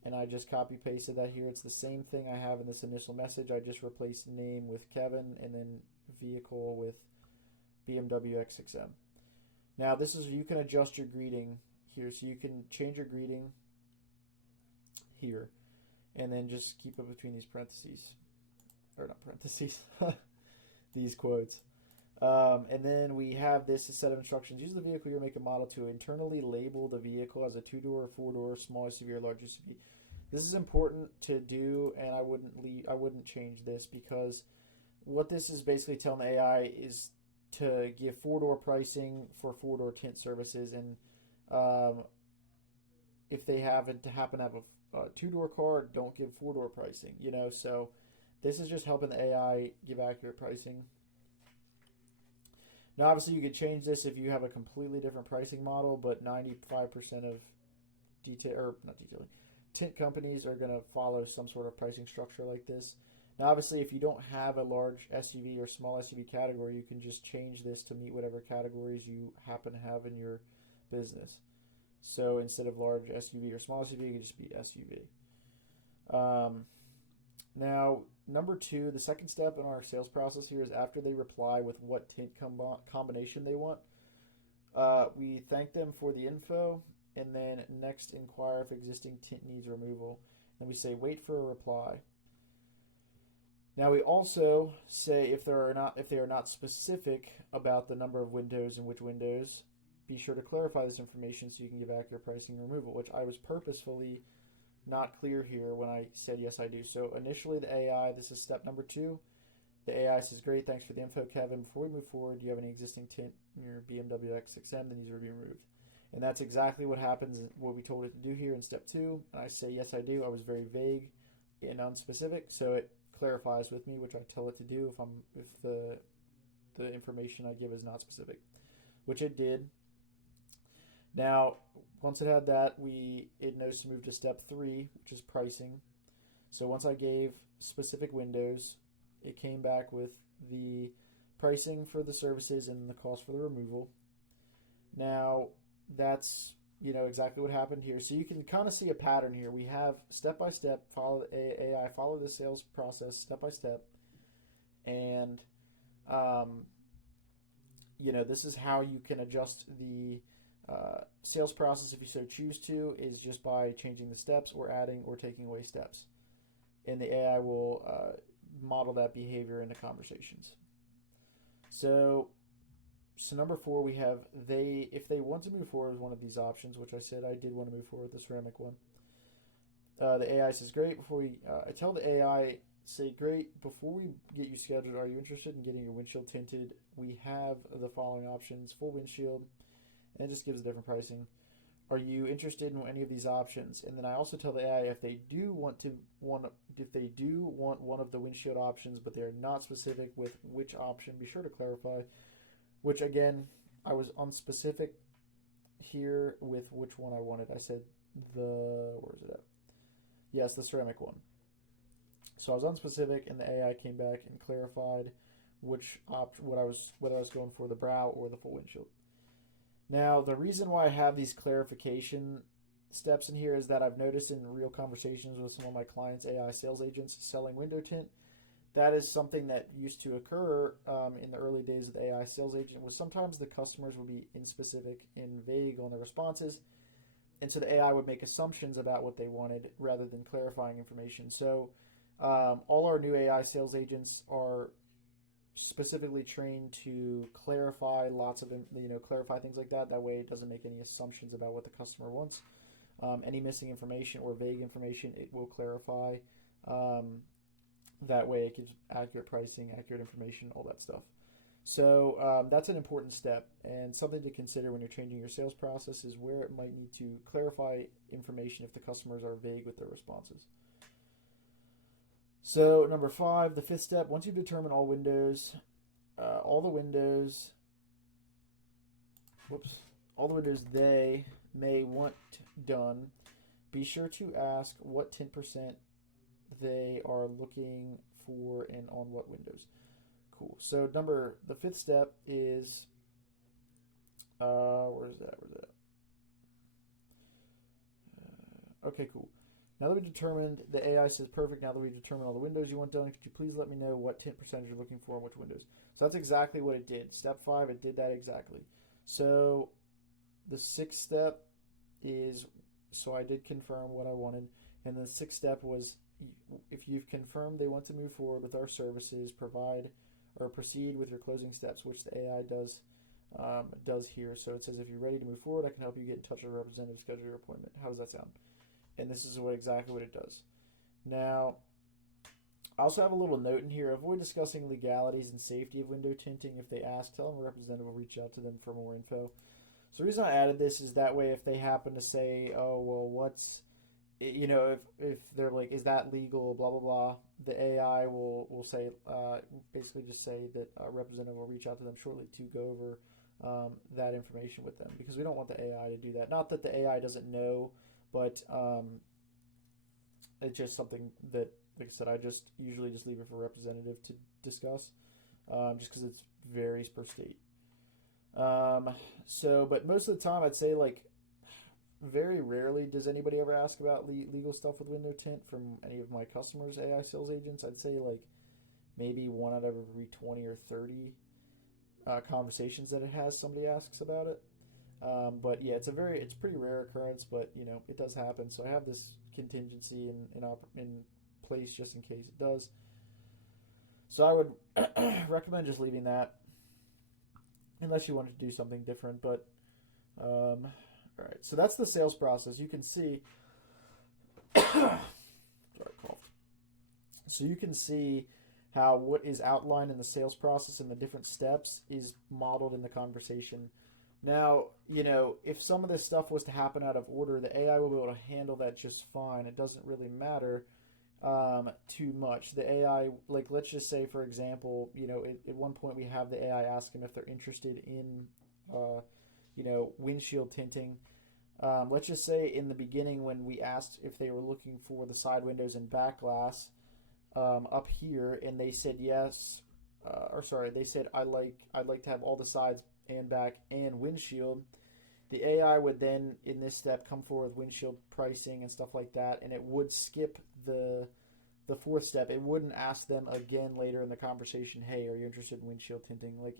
and I just copy pasted that here. It's the same thing I have in this initial message. I just replaced name with Kevin and then vehicle with BMW X6M. Now this is, you can adjust your greeting here, so you can change your greeting here, and then just keep it between these parentheses, or not parentheses, these quotes. And then we have this set of instructions. Use the vehicle year, make, and model to internally label the vehicle as a 2-door, 4-door, small SUV, or large SUV. This is important to do, and I wouldn't change this, because what this is basically telling the AI is to give 4-door pricing for 4-door tint services, and if they happen to have a 2-door car, don't give 4-door pricing. So this is just helping the AI give accurate pricing. Now, obviously, you could change this if you have a completely different pricing model, but 95% of tint companies are going to follow some sort of pricing structure like this. Now, obviously, if you don't have a large SUV or small SUV category, you can just change this to meet whatever categories you happen to have in your business. So instead of large SUV or small SUV, it could just be SUV. Now, number 2, the second step in our sales process here is after they reply with what tint combination they want, we thank them for the info, and then next inquire if existing tint needs removal. Then we say wait for a reply. Now we also say if they are not specific about the number of windows and which windows, be sure to clarify this information so you can give accurate pricing and removal, which I was purposefully not clear here when I said yes I do. So initially the AI, this is step number 2. The AI says, great, thanks for the info, Kevin. Before we move forward, do you have any existing tint in your BMW X6M that needs to be removed? And that's exactly what happens, what we told it to do here in step 2. And I say, yes, I do. I was very vague and unspecific, so it clarifies with me, which I tell it to do if the information I give is not specific, which it did. Now, once it had that, it knows to move to step 3, which is pricing. So once I gave specific windows, it came back with the pricing for the services and the cost for the removal. Now, that's exactly what happened here. So you can kind of see a pattern here. We have step by step, follow the AI, follow the sales process step by step, and this is how you can adjust the sales process if you so choose to, is just by changing the steps or adding or taking away steps, and the AI will model that behavior into conversations. So number 4, we have if they want to move forward with one of these options, which I said I did want to move forward with the ceramic one. The AI says, great. I tell the AI, say, great, before we get you scheduled, are you interested in getting your windshield tinted? We have the following options: full windshield, and it just gives different pricing. Are you interested in any of these options? And then I also tell the AI if they do want one of the windshield options, but they're not specific with which option, be sure to clarify. Which again, I was unspecific here with which one I wanted. I said where is it at? Yes, the ceramic one. So I was unspecific, and the AI came back and clarified whether I was going for the brow or the full windshield. Now, the reason why I have these clarification steps in here is that I've noticed in real conversations with some of my clients, AI sales agents selling window tint, that is something that used to occur in the early days of the AI sales agent, was sometimes the customers would be inspecific and vague on their responses, and so the AI would make assumptions about what they wanted rather than clarifying information. So all our new AI sales agents are specifically trained to clarify lots of, clarify things like that. That way it doesn't make any assumptions about what the customer wants. Any missing information or vague information, it will clarify. That way it gives accurate pricing, accurate information, all that stuff. So that's an important step, and something to consider when you're changing your sales process is where it might need to clarify information if the customers are vague with their responses. So number 5, the 5th step, once you've determined all the windows they may want done, be sure to ask what 10% they are looking for and on what windows. Cool. So the 5th step is, where's that? Okay, cool. Now that we determined, the AI says, perfect, now that we determined all the windows you want done, could you please let me know what tint percentage you're looking for and which windows? So that's exactly what it did. Step 5, it did that exactly. So the 6th step is, so I did confirm what I wanted, and the 6th step was, if you've confirmed they want to move forward with our services, provide or proceed with your closing steps, which the AI does here. So it says, if you're ready to move forward, I can help you get in touch with a representative, schedule your appointment. How does that sound? And this is exactly what it does. Now, I also have a little note in here. Avoid discussing legalities and safety of window tinting. If they ask, tell them a representative will reach out to them for more info. So the reason I added this is that way if they happen to say, oh, well, if they're like, is that legal, blah, blah, blah, the AI will say, basically just say that a representative will reach out to them shortly to go over that information with them, because we don't want the AI to do that. Not that the AI doesn't know, but it's just something that, like I said, I just usually just leave it for a representative to discuss, just because it varies per state. But most of the time, I'd say like very rarely does anybody ever ask about legal stuff with window tint from any of my customers, AI sales agents. I'd say like maybe 1 out of every 20 or 30 conversations that it has, somebody asks about it. But yeah, it's pretty rare occurrence, but it does happen. So I have this contingency in place just in case it does. So I would recommend just leaving that, unless you wanted to do something different. But all right, so that's the sales process. You can see, sorry, coughed. So you can see how what is outlined in the sales process and the different steps is modeled in the conversation. Now, if some of this stuff was to happen out of order, the AI will be able to handle that just fine. It doesn't really matter too much. The AI, like, let's just say, for example, at one point we have the AI ask them if they're interested in, windshield tinting. Let's just say in the beginning when we asked if they were looking for the side windows and back glass up here, and they said yes, they said I'd like to have all the sides and back and windshield. The AI would then, in this step, come forward with windshield pricing and stuff like that, and it would skip the 4th step. It wouldn't ask them again later in the conversation, hey, are you interested in windshield tinting? Like,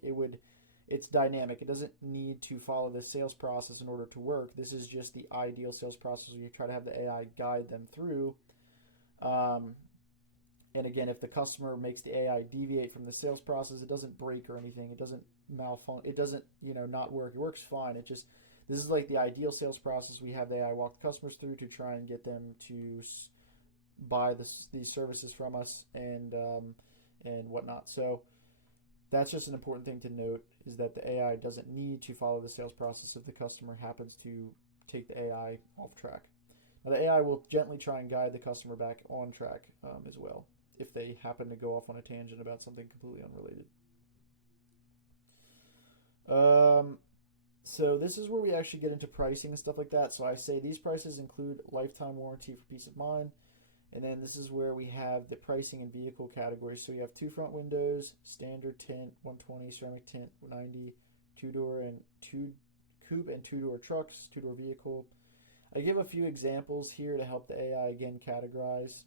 it's dynamic. It doesn't need to follow the sales process in order to work. This is just the ideal sales process where you try to have the AI guide them through. And again, if the customer makes the AI deviate from the sales process, it doesn't break or anything. It doesn't malfunction. It doesn't, not work. It works fine. This is like the ideal sales process. We have the AI walk the customers through to try and get them to buy these services from us and whatnot. So that's just an important thing to note, is that the AI doesn't need to follow the sales process if the customer happens to take the AI off track. Now, the AI will gently try and guide the customer back on track as well, if they happen to go off on a tangent about something completely unrelated. So this is where we actually get into pricing and stuff like that. So I say these prices include lifetime warranty for peace of mind. And then this is where we have the pricing and vehicle categories. So you have 2 front windows, standard tint, 120, ceramic tint, 90, 2-door and 2 coupe and 2-door trucks, 2-door vehicle. I give a few examples here to help the AI again categorize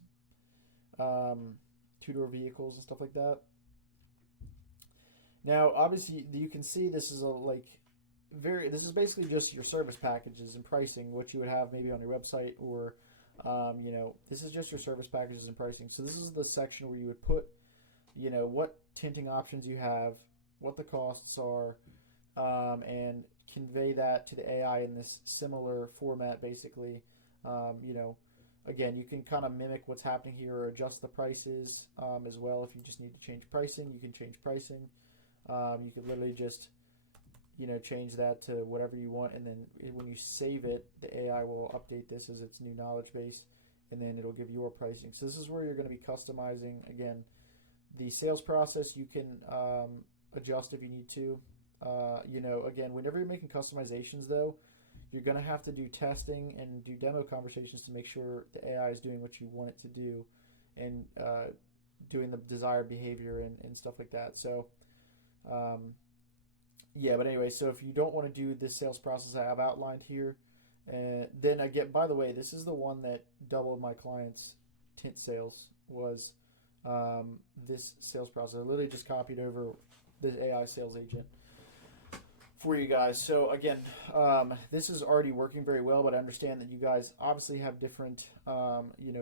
2-door vehicles and stuff like that. Now, obviously, you can see this is this is basically just your service packages and pricing, what you would have maybe on your website, or this is just your service packages and pricing. So this is the section where you would put what tinting options you have, what the costs are, and convey that to the AI in this similar format, basically. You know, again, you can kind of mimic what's happening here or adjust the prices as well. If you just need to change pricing, you can change pricing. You could literally just change that to whatever you want, and then when you save it, the AI will update this as its new knowledge base, and then it'll give your pricing. So this is where you're going to be customizing. Again, the sales process you can adjust if you need to. Again, whenever you're making customizations, though, you're going to have to do testing and do demo conversations to make sure the AI is doing what you want it to do, and doing the desired behavior and stuff like that. So, yeah, but anyway, so if you don't want to do this sales process I have outlined here, then again, by the way, this is the one that doubled my clients' tint sales, was this sales process. I literally just copied over the AI sales agent for you guys. So again, this is already working very well, but I understand that you guys obviously have different,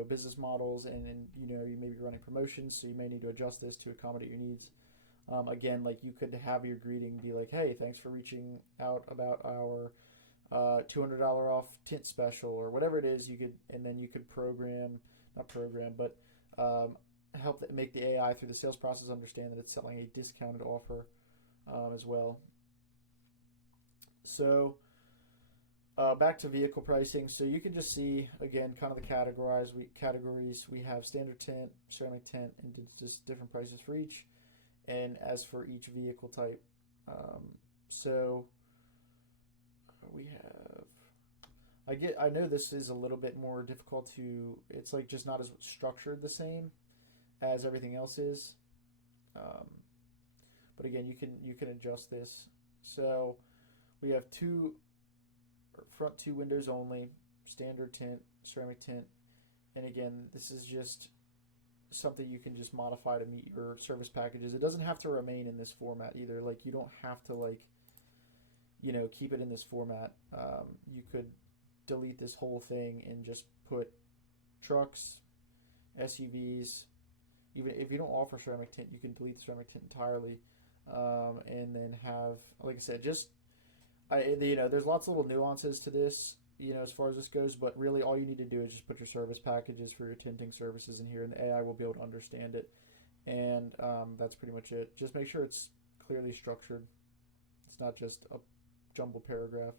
business models, and you may be running promotions, so you may need to adjust this to accommodate your needs. Again, like you could have your greeting be like, "Hey, thanks for reaching out about our $200 off tint special," or whatever it is. And then you could not program, but help make the AI through the sales process understand that it's selling a discounted offer as well. So back to vehicle pricing. So you can just see again kind of the categories. We have standard tint, ceramic tint, and just different prices for each. And as for each vehicle type, so we have. I know this is a little bit more difficult to. It's like just not as structured the same as everything else is. But again, you can adjust this. So we have front two windows only, standard tint, ceramic tint, and again, this is just something you can just modify to meet your service packages. It doesn't have to remain in this format either. Like you don't have to keep it in this format. You could delete this whole thing and just put trucks, SUVs. Even if you don't offer ceramic tint, you can delete the ceramic tint entirely, and then have, like I said, there's lots of little nuances to this, as far as this goes, but really all you need to do is just put your service packages for your tinting services in here, and the AI will be able to understand it. And that's pretty much it. Just make sure it's clearly structured. It's not just a jumbled paragraph.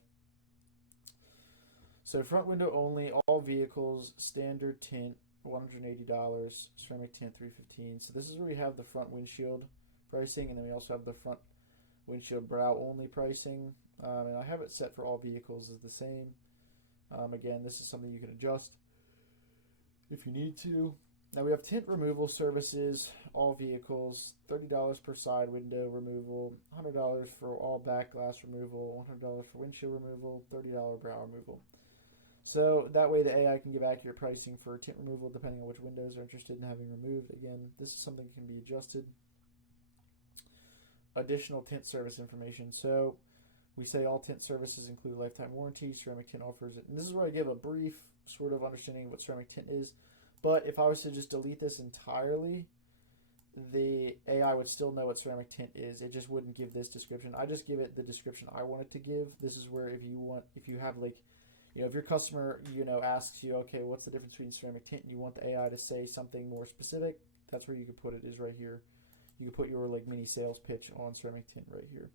So front window only, all vehicles, standard tint, $180, ceramic tint, $315. So this is where we have the front windshield pricing, and then we also have the front windshield brow only pricing. And I have it set for all vehicles as the same. Again, this is something you can adjust if you need to. Now we have tint removal services, all vehicles, $30 per side window removal, $100 for all back glass removal, $100 for windshield removal, $30 brow removal. So that way the AI can give accurate pricing for tint removal depending on which windows are interested in having removed. Again, this is something that can be adjusted. Additional tint service information. So we say all tint services include lifetime warranty. Ceramic tint offers it. And this is where I give a brief sort of understanding of what ceramic tint is. But if I was to just delete this entirely, the AI would still know what ceramic tint is. It just wouldn't give this description. I just give it the description I want it to give. This is where if you have if your customer, asks you, okay, what's the difference between ceramic tint, and you want the AI to say something more specific, that's where you could put it, is right here. You could put your mini sales pitch on ceramic tint right here.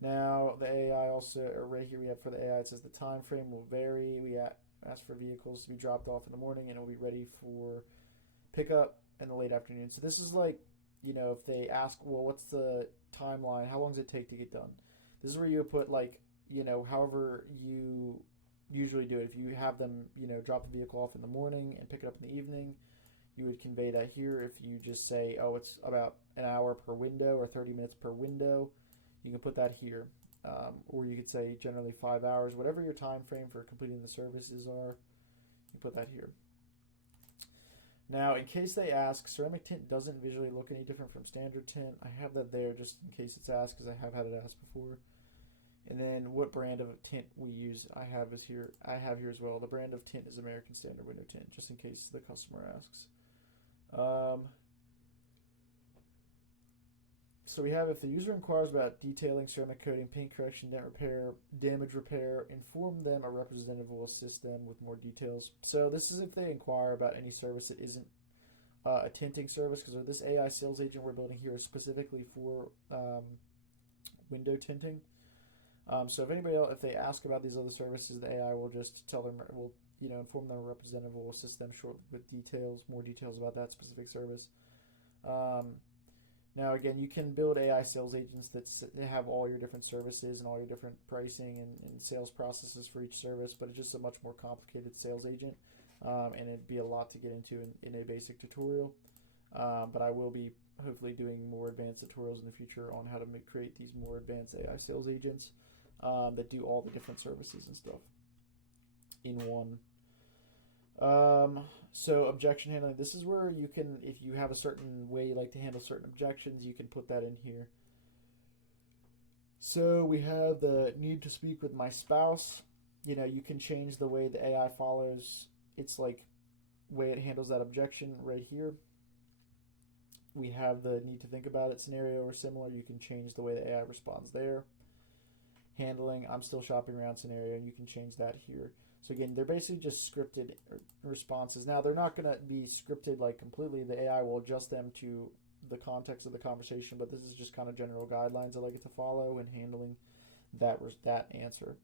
Now the AI also, or right here we have for the AI, it says the time frame will vary. We ask for vehicles to be dropped off in the morning and it will be ready for pickup in the late afternoon. So this is if they ask, well, what's the timeline? How long does it take to get done? This is where you would put however you usually do it. If you have them, drop the vehicle off in the morning and pick it up in the evening, you would convey that here. If you just say, oh, it's about an hour per window or 30 minutes per window, you can put that here. Or you could say generally 5 hours, whatever your time frame for completing the services are, you put that here. Now, in case they ask, ceramic tint doesn't visually look any different from standard tint. I have that there just in case it's asked, because I have had it asked before. And then what brand of tint we use, I have here as well. The brand of tint is American Standard Window Tint, just in case the customer asks. So we have, if the user inquires about detailing, ceramic coating, paint correction, dent repair, damage repair, inform them a representative will assist them with more details. So this is if they inquire about any service that isn't a tinting service, because this AI sales agent we're building here is specifically for window tinting. So if anybody else, if they ask about these other services, the AI will just tell them, will inform them a representative will assist them shortly with details, more details about that specific service. Now, again, you can build AI sales agents that have all your different services and all your different pricing and sales processes for each service, but it's just a much more complicated sales agent, and it'd be a lot to get into in a basic tutorial. But I will be hopefully doing more advanced tutorials in the future on how to create these more advanced AI sales agents that do all the different services and stuff in one. So objection handling, this is where you can, if you have a certain way you like to handle certain objections, you can put that in here. So we have the need to speak with my spouse. You can change the way the AI follows. It's like way it handles that objection right here. We have the need to think about it scenario or similar. You can change the way the AI responds there. Handling I'm still shopping around scenario, and you can change that here. So again, they're basically just scripted responses. Now, they're not going to be scripted like completely. The AI will adjust them to the context of the conversation, but this is just kind of general guidelines I like it to follow in handling that answer.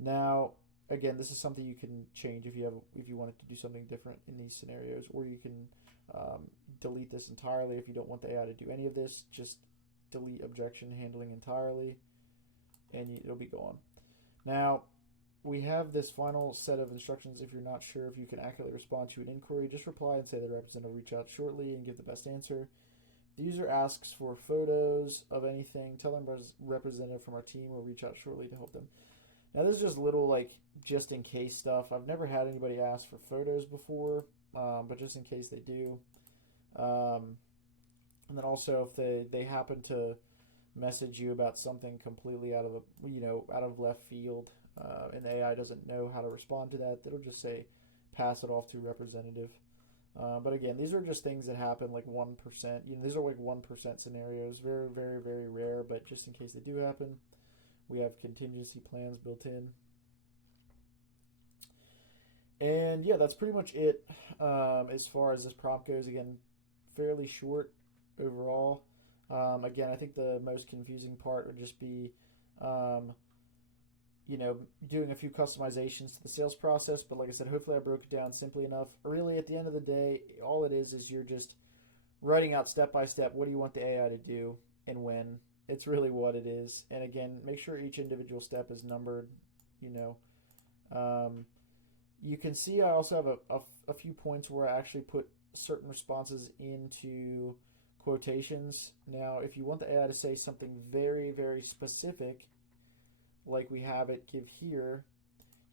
Now, again, this is something you can change if you wanted to do something different in these scenarios, or you can delete this entirely if you don't want the AI to do any of this. Just delete objection handling entirely, and it'll be gone. Now, we have this final set of instructions. If you're not sure if you can accurately respond to an inquiry, just reply and say the representative will reach out shortly and give the best answer. The user asks for photos of anything. Tell them representative from our team will reach out shortly to help them. Now, this is just little, just in case stuff. I've never had anybody ask for photos before, but just in case they do. And then also if they happen to message you about something completely out of left field, and the AI doesn't know how to respond to that, it'll just say pass it off to representative. But again, these are just things that happen 1%. These are 1% scenarios, very, very, very rare, but just in case they do happen, we have contingency plans built in. And yeah, that's pretty much it as far as this prompt goes. Again, fairly short overall. Again, I think the most confusing part would just be doing a few customizations to the sales process. But like I said, hopefully I broke it down simply enough. Really, at the end of the day, all it is you're just writing out step by step what do you want the AI to do and when. It's really what it is. And again, make sure each individual step is numbered. You can see I also have a few points where I actually put certain responses into quotations. Now, if you want the AI to say something very, very specific, like we have it give here,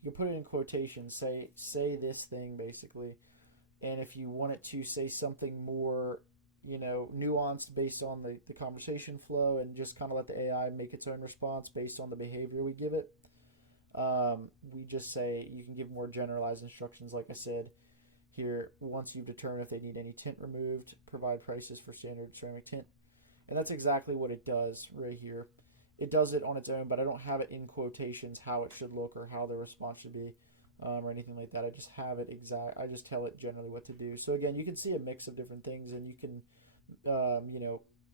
you can put it in quotations. Say this thing, basically. And if you want it to say something more, nuanced based on the conversation flow, and just kind of let the AI make its own response based on the behavior we give it, we just say you can give more generalized instructions, like I said here. Once you've determined if they need any tint removed, provide prices for standard ceramic tint. And that's exactly what it does right here. It does it on its own, but I don't have it in quotations how it should look or how the response should be, or anything like that. I just have it I just tell it generally what to do. So again, you can see a mix of different things, and you can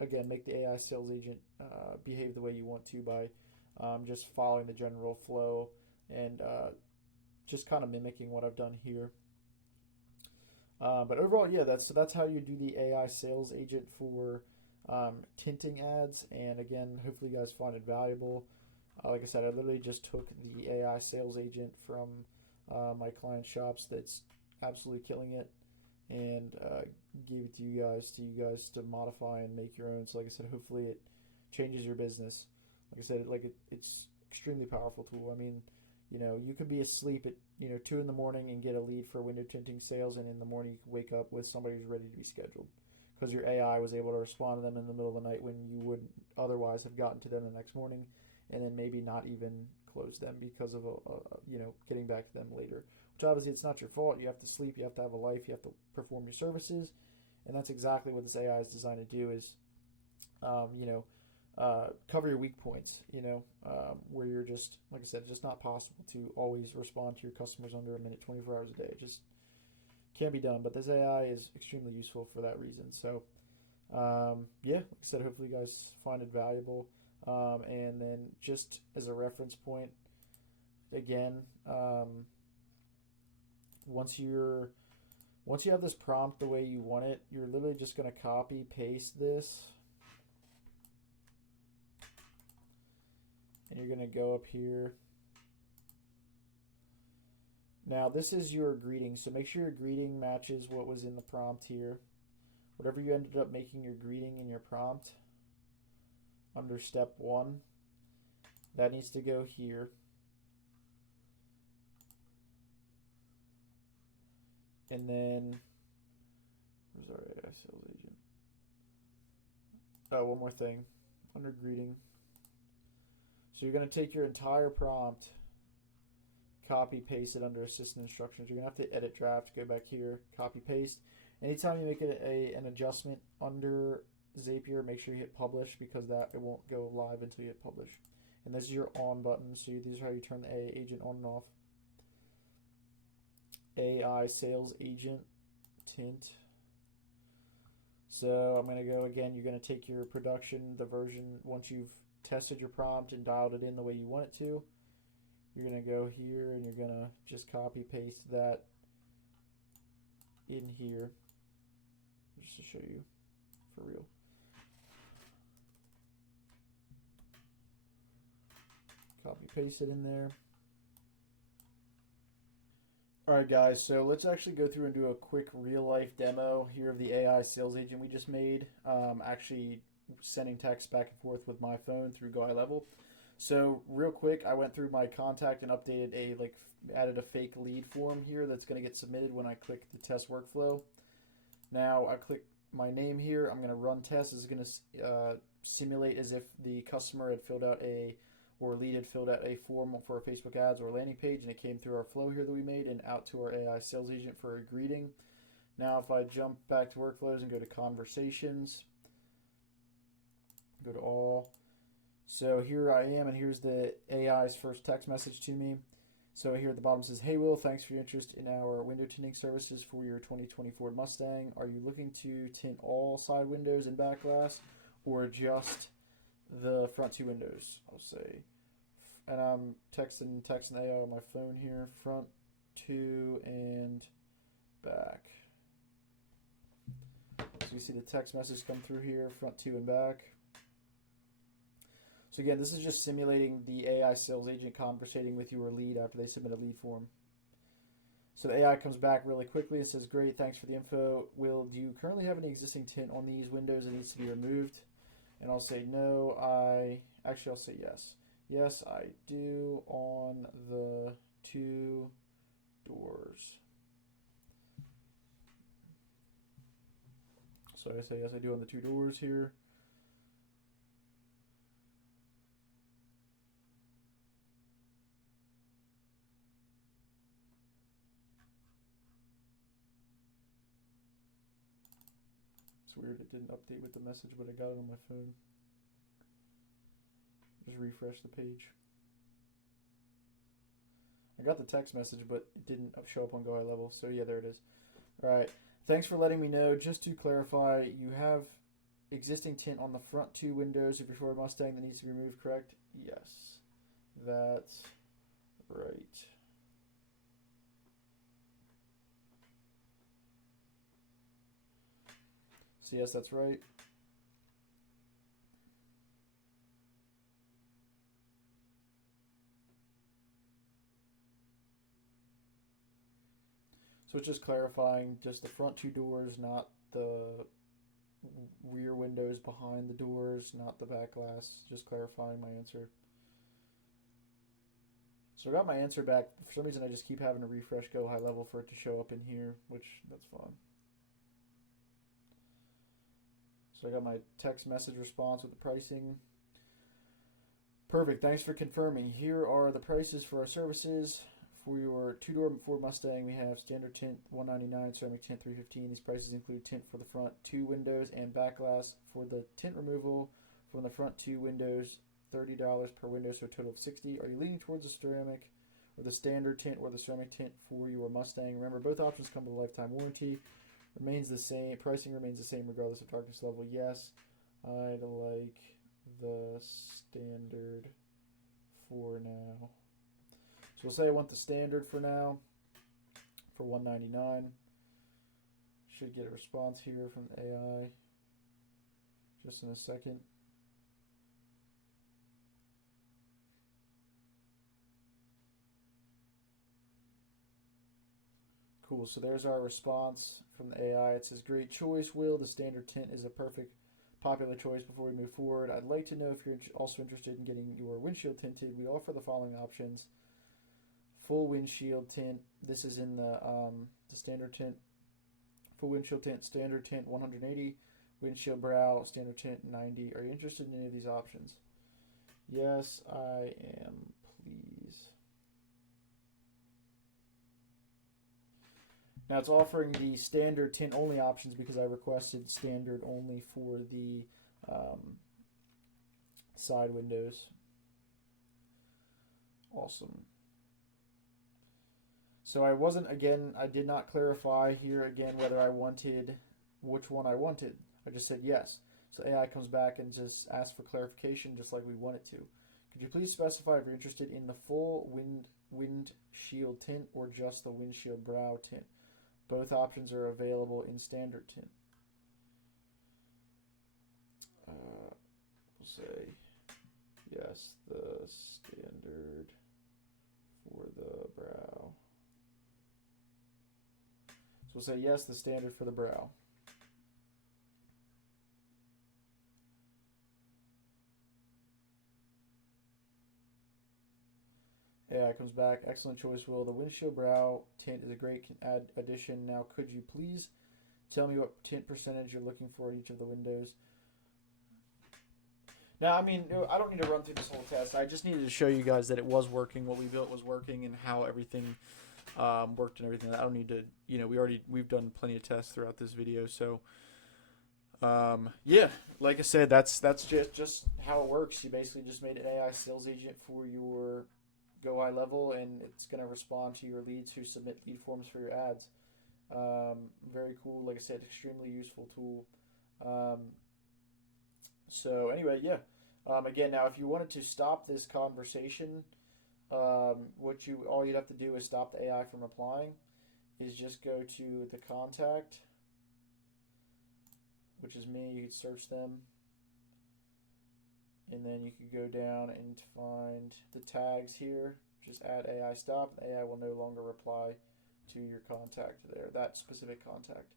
again, make the AI sales agent behave the way you want to by just following the general flow and just kind of mimicking what I've done here. But overall, yeah, that's how you do the AI sales agent for tinting ads. And again, hopefully you guys find it valuable. Like I said, I literally just took the AI sales agent from my client shops that's absolutely killing it, and gave it to you guys to modify and make your own. So like I said, hopefully it changes your business. Like I said, it's extremely powerful tool. I mean, you could be asleep at 2 in the morning and get a lead for window tinting sales, and in the morning you could wake up with somebody who's ready to be scheduled because your AI was able to respond to them in the middle of the night when you wouldn't otherwise have gotten to them the next morning, and then maybe not even close them because of getting back to them later. Which obviously it's not your fault. You have to sleep. You have to have a life. You have to perform your services, and that's exactly what this AI is designed to do. Is you know, cover your weak points, where you're just, like I said, just not possible to always respond to your customers under a minute, 24 hours a day. It just can't be done. But this AI is extremely useful for that reason. So, yeah, like I said, hopefully you guys find it valuable. And then just as a reference point, again, once you have this prompt the way you want it, you're literally just going to copy paste this, and you're going to go up here. Now this is your greeting, so make sure your greeting matches what was in the prompt here. Whatever you ended up making your greeting in your prompt under step 1, that needs to go here. And then, where's our AI sales agent? Oh, one more thing. Under greeting. So you're going to take your entire prompt, copy, paste it under assistant instructions. You're going to have to edit draft, go back here, copy, paste. Anytime you make an adjustment under Zapier, make sure you hit publish, because that it won't go live until you hit publish. And this is your on button, so these are how you turn the AI agent on and off. AI sales agent, Tint. So I'm going to go again. You're going to take your production, the version, once you've tested your prompt and dialed it in the way you want it to. You're going to go here and you're going to just copy paste that in here, just to show you for real. Copy paste it in there. Alright guys, so let's actually go through and do a quick real life demo here of the AI sales agent we just made. Actually sending text back and forth with my phone through Go High Level. So real quick, I went through my contact and updated added a fake lead form here that's going to get submitted when I click the test workflow. Now I click my name here. I'm going to run test. This is going to simulate as if the customer had filled out lead had filled out a form for a Facebook ads or landing page, and it came through our flow here that we made and out to our AI sales agent for a greeting. Now if I jump back to workflows and go to conversations, go to all. So here I am, and here's the AI's first text message to me. So here at the bottom says, "Hey Will, thanks for your interest in our window tinting services for your 2020 Ford Mustang. Are you looking to tint all side windows and back glass, or just the front 2 windows?" I'll say, and I'm texting AI on my phone here, front 2 and back. So you see the text message come through here, front 2 and back. So again, this is just simulating the AI sales agent conversating with your lead after they submit a lead form. So the AI comes back really quickly and says, "Great, thanks for the info. Will, do you currently have any existing tint on these windows that needs to be removed?" And I'll say no, I'll say yes. Yes, I do on the 2 doors. So I say yes, I do on the 2 doors here. It's weird it didn't update with the message, but I got it on my phone. Just refresh the page. I got the text message, but it didn't show up on Go High Level. So yeah, there it is. All right. Thanks for letting me know. Just to clarify, you have existing tint on the front 2 windows of your Ford Mustang that needs to be removed, correct? Yes. That's right. So yes, that's right. So it's just clarifying just the front 2 doors, not the rear windows behind the doors, not the back glass. Just clarifying my answer. So I got my answer back. For some reason, I just keep having to refresh Go High Level for it to show up in here, which that's fine. So I got my text message response with the pricing. Perfect. Thanks for confirming. Here are the prices for our services For your two-door Ford Mustang, we have standard tint $199, ceramic tint $315. These prices include tint for the front two windows and back glass. For the tint removal from the front two windows, $30 per window, so a total of $60. Are you leaning towards the ceramic or the standard tint or the ceramic tint for your Mustang? Remember, both options come with a lifetime warranty. Remains the same. Pricing remains the same regardless of darkness level. Yes, I'd like the standard for now. So we'll say I want the standard for now for $199. Should get a response here from the AI just in a second. Cool, so there's our response from the AI. It says, great choice, Will. The standard tint is a perfect popular choice. Before we move forward, I'd like to know if you're also interested in getting your windshield tinted. We offer the following options. Full windshield tint. This is in the standard tint. Full windshield tint, standard tint 180. Windshield brow, standard tint 90. Are you interested in any of these options? Yes, I am, please. Now it's offering the standard tint only options because I requested standard only for the side windows. Awesome. So I did not clarify here again whether I wanted which one I wanted. I just said yes. So AI comes back and just asks for clarification just like we want it to. Could you please specify if you're interested in the full windshield tint or just the windshield brow tint? Both options are available in standard tint. We'll say yes, the standard for the brow. So we'll say yes, the standard for the brow. AI comes back. Excellent choice, Will. The windshield brow tint is a great addition. Now, could you please tell me what tint percentage you're looking for at each of the windows? Now, I mean, I don't need to run through this whole test. I just needed to show you guys that it was working, what we built was working, and how everything worked and everything. I don't need to, we've done plenty of tests throughout this video. So, yeah, like I said, that's just how it works. You basically just made an AI sales agent for your Go High Level, and it's going to respond to your leads who submit lead forms for your ads. Very cool. Like I said, extremely useful tool. So anyway, yeah. Again, now if you wanted to stop this conversation, all you'd have to do is stop the AI from replying. Is just go to the contact, which is me. You could search them. And then you could go down and find the tags here. Just add AI stop. And AI will no longer reply to your contact there, that specific contact.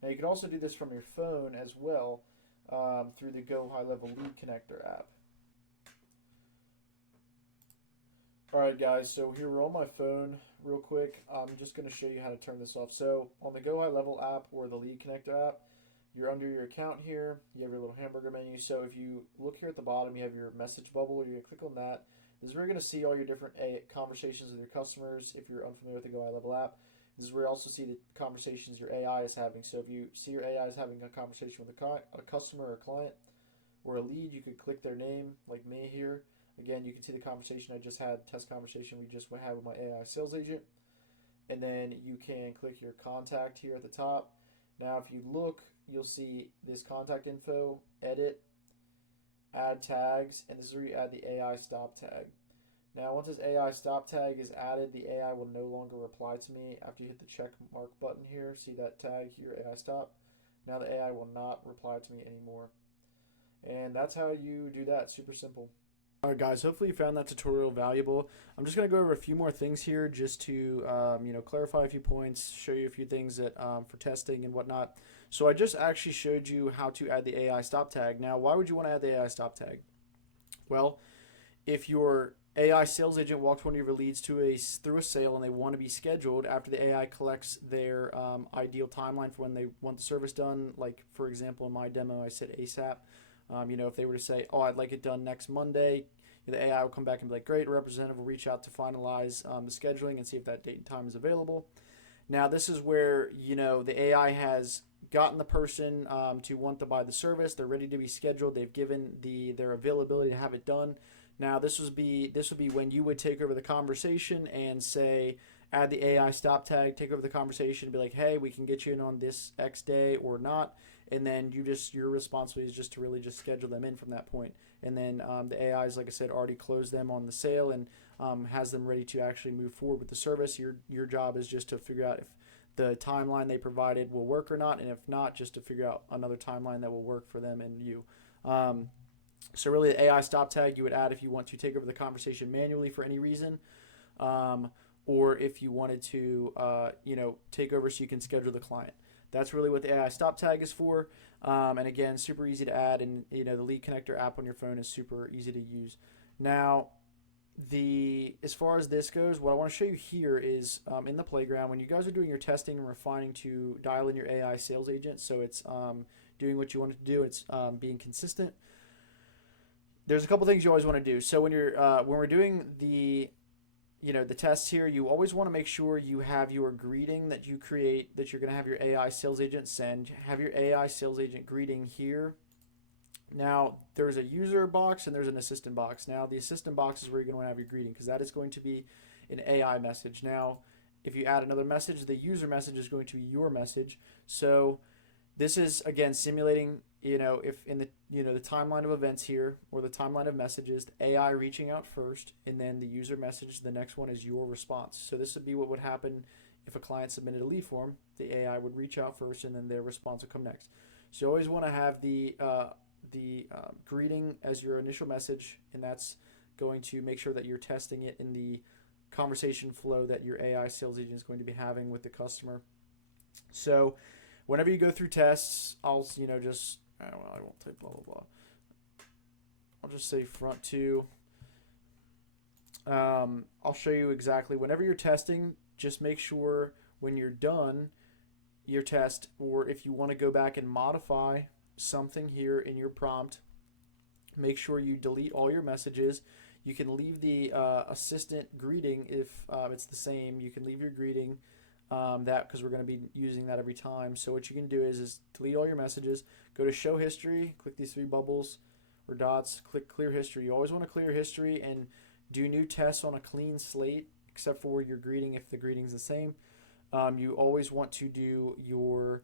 Now you can also do this from your phone as well through the Go High Level Lead Connector app. Alright guys, so here we're on my phone real quick. I'm just going to show you how to turn this off. So on the Go High Level app or the Lead Connector app, you're under your account here. You have your little hamburger menu. So if you look here at the bottom, you have your message bubble. You're going to click on that. This is where you're going to see all your different conversations with your customers if you're unfamiliar with the Go High Level app. This is where you also see the conversations your AI is having. So if you see your AI is having a conversation with a customer or a client or a lead, you could click their name, like me here. Again, you can see the conversation I just had, test conversation we just had with my AI sales agent. And then you can click your contact here at the top. Now if you look, you'll see this contact info, edit, add tags, and this is where you add the AI stop tag. Now once this AI stop tag is added, the AI will no longer reply to me after you hit the check mark button here. See that tag here, AI stop? Now the AI will not reply to me anymore. And that's how you do that, super simple. Alright guys, hopefully you found that tutorial valuable. I'm just going to go over a few more things here just to clarify a few points, show you a few things that for testing and whatnot. So I just actually showed you how to add the AI stop tag. Now why would you want to add the AI stop tag? Well, if your AI sales agent walks one of your leads through a sale and they want to be scheduled after the AI collects their ideal timeline for when they want the service done, like for example in my demo I said ASAP. If they were to say, oh, I'd like it done next Monday, The AI will come back and be like, great, a representative will reach out to finalize the scheduling and see if that date and time is available. Now, this is where, the AI has gotten the person to want to buy the service. They're ready to be scheduled. They've given their availability to have it done. Now, this would be when you would take over the conversation and say, add the AI stop tag, take over the conversation, be like, hey, we can get you in on this X day or not. And then your responsibility is just to really just schedule them in from that point. And then the AI is, like I said, already closed them on the sale and has them ready to actually move forward with the service. Your job is just to figure out if the timeline they provided will work or not, and if not, just to figure out another timeline that will work for them and you. So really, the AI stop tag you would add if you want to take over the conversation manually for any reason, or if you wanted to, take over so you can schedule the client. That's really what the AI stop tag is for. And again, super easy to add, and the Lead Connector app on your phone is super easy to use. Now, as far as this goes, what I want to show you here is in the playground when you guys are doing your testing and refining to dial in your AI sales agent, so it's doing what you want it to do. It's being consistent. There's a couple things you always want to do. So when we're doing the tests here, you always want to make sure you have your greeting that you create that you're going to have your AI sales agent send. Have your AI sales agent greeting here. Now, there's a user box and there's an assistant box. Now, the assistant box is where you're going to have your greeting because that is going to be an AI message. Now, if you add another message, the user message is going to be your message. So this is, again, simulating, if in the timeline of events here or the timeline of messages, the AI reaching out first, and then the user message, the next one is your response. So this would be what would happen if a client submitted a lead form. The AI would reach out first, and then their response would come next. So you always want to have the greeting as your initial message, and that's going to make sure that you're testing it in the conversation flow that your AI sales agent is going to be having with the customer. So whenever you go through tests, I won't type blah, blah, blah. I'll just say front two. I'll show you exactly. Whenever you're testing, just make sure when you're done your test, or if you want to go back and modify something here in your prompt, make sure you delete all your messages. You can leave the assistant greeting if it's the same. You can leave your greeting because we're going to be using that every time. So what you can do is delete all your messages, go to show history, click these three bubbles or dots, click clear history. You always want to clear history and do new tests on a clean slate, except for your greeting if the greeting's the same. You always want to do your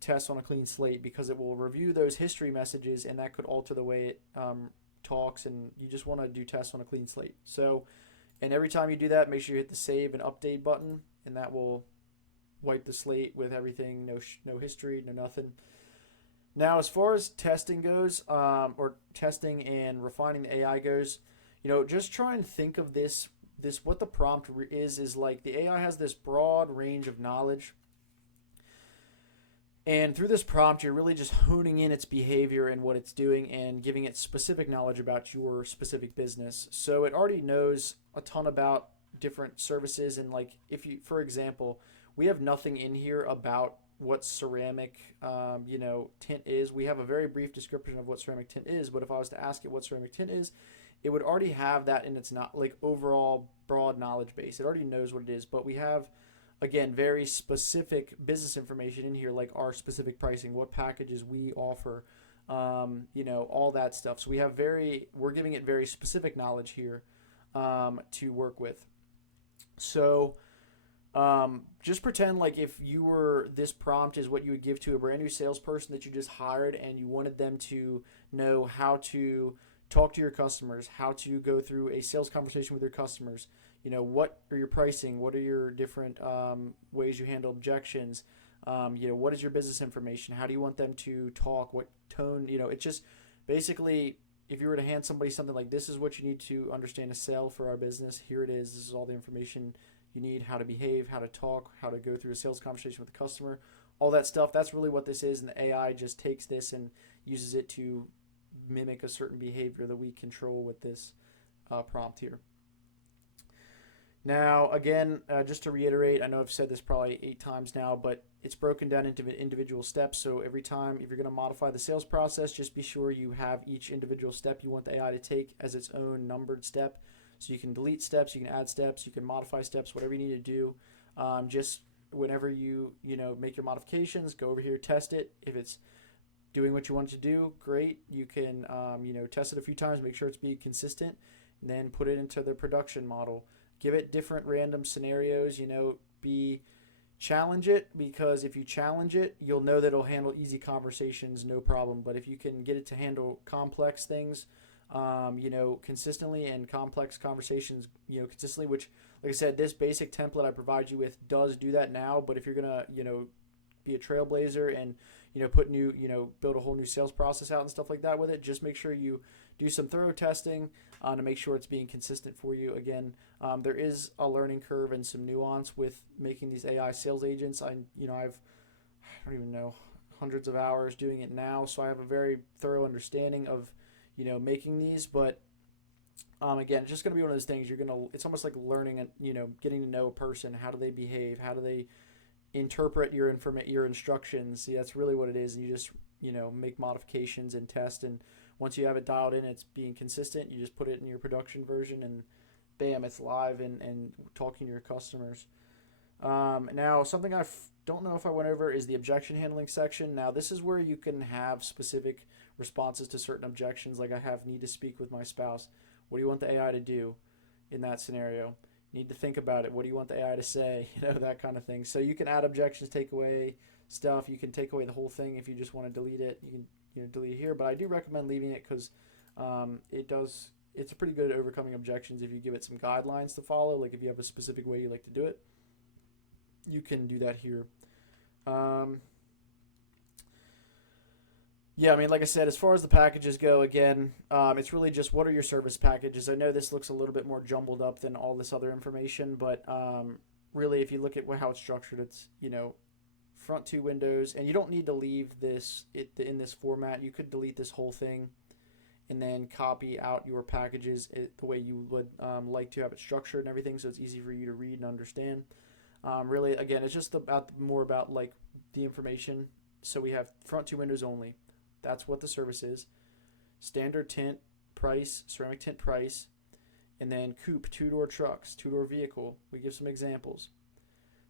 tests on a clean slate because it will review those history messages, and that could alter the way it talks, and you just want to do tests on a clean slate. So, and every time you do that, make sure you hit the save and update button, and that will wipe the slate with everything, no history, no nothing. Now, as far as testing goes, or testing and refining the AI goes, just try and think of this what the prompt is like the AI has this broad range of knowledge. And through this prompt, you're really just honing in its behavior and what it's doing and giving it specific knowledge about your specific business. So it already knows a ton about different services. And for example, we have nothing in here about what ceramic, tint is. We have a very brief description of what ceramic tint is, but if I was to ask it what ceramic tint is, it would already have that in its overall broad knowledge base. It already knows what it is, but we have, again, very specific business information in here, like our specific pricing, what packages we offer, all that stuff. So we're giving it very specific knowledge here to work with. So just pretend like if this prompt is what you would give to a brand new salesperson that you just hired, and you wanted them to know how to talk to your customers, how to go through a sales conversation with your customers. What are your pricing? What are your different ways you handle objections? What is your business information? How do you want them to talk? What tone? It's just basically, if you were to hand somebody something like, this is what you need to understand a sale for our business, here it is. This is all the information you need, how to behave, how to talk, how to go through a sales conversation with the customer, all that stuff. That's really what this is, and the AI just takes this and uses it to mimic a certain behavior that we control with this prompt here. Now, again, just to reiterate, I know I've said this probably 8 times now, but it's broken down into individual steps. So every time, if you're going to modify the sales process, just be sure you have each individual step you want the AI to take as its own numbered step. So you can delete steps, you can add steps, you can modify steps, whatever you need to do. Just whenever you make your modifications, go over here, test it. If it's doing what you want it to do, great. You can test it a few times, make sure it's being consistent, and then put it into the production model. Give it different random scenarios. Challenge it, because if you challenge it, you'll know that it'll handle easy conversations, no problem. But if you can get it to handle complex things, consistently, and complex conversations, consistently, which, like I said, this basic template I provide you with does do that now. But if you're gonna, be a trailblazer and, build a whole new sales process out and stuff like that with it, just make sure you do some thorough testing to make sure it's being consistent for you. Again, there is a learning curve and some nuance with making these AI sales agents. I don't even know, hundreds of hours doing it now, so I have a very thorough understanding of, making these. But again, it's just going to be one of those things. It's almost like learning and, getting to know a person. How do they behave? How do they interpret your instructions? See, that's really what it is. And you just, make modifications and test. And once you have it dialed in, it's being consistent. You just put it in your production version, and bam, it's live and talking to your customers. Now, something I don't know if I went over is the objection handling section. Now, this is where you can have specific responses to certain objections. Like I have need to speak with my spouse. What do you want the AI to do in that scenario? Need to think about it. What do you want the AI to say? That kind of thing. So you can add objections, take away stuff. You can take away the whole thing if you just want to delete it. You can delete it here, but I do recommend leaving it because it's a pretty good at overcoming objections if you give it some guidelines to follow. Like if you have a specific way you like to do it, you can do that here. Like I said, as far as the packages go, again, it's really just what are your service packages. I know this looks a little bit more jumbled up than all this other information, but really, if you look at how it's structured, it's, front two windows, and you don't need to leave this in this format. You could delete this whole thing and then copy out your packages the way you would like to have it structured and everything, so it's easy for you to read and understand. Really, again, it's just more about like the information. So we have front two windows only. That's what the service is. Standard tint price, ceramic tint price, and then coupe, two-door trucks, two-door vehicle. We give some examples.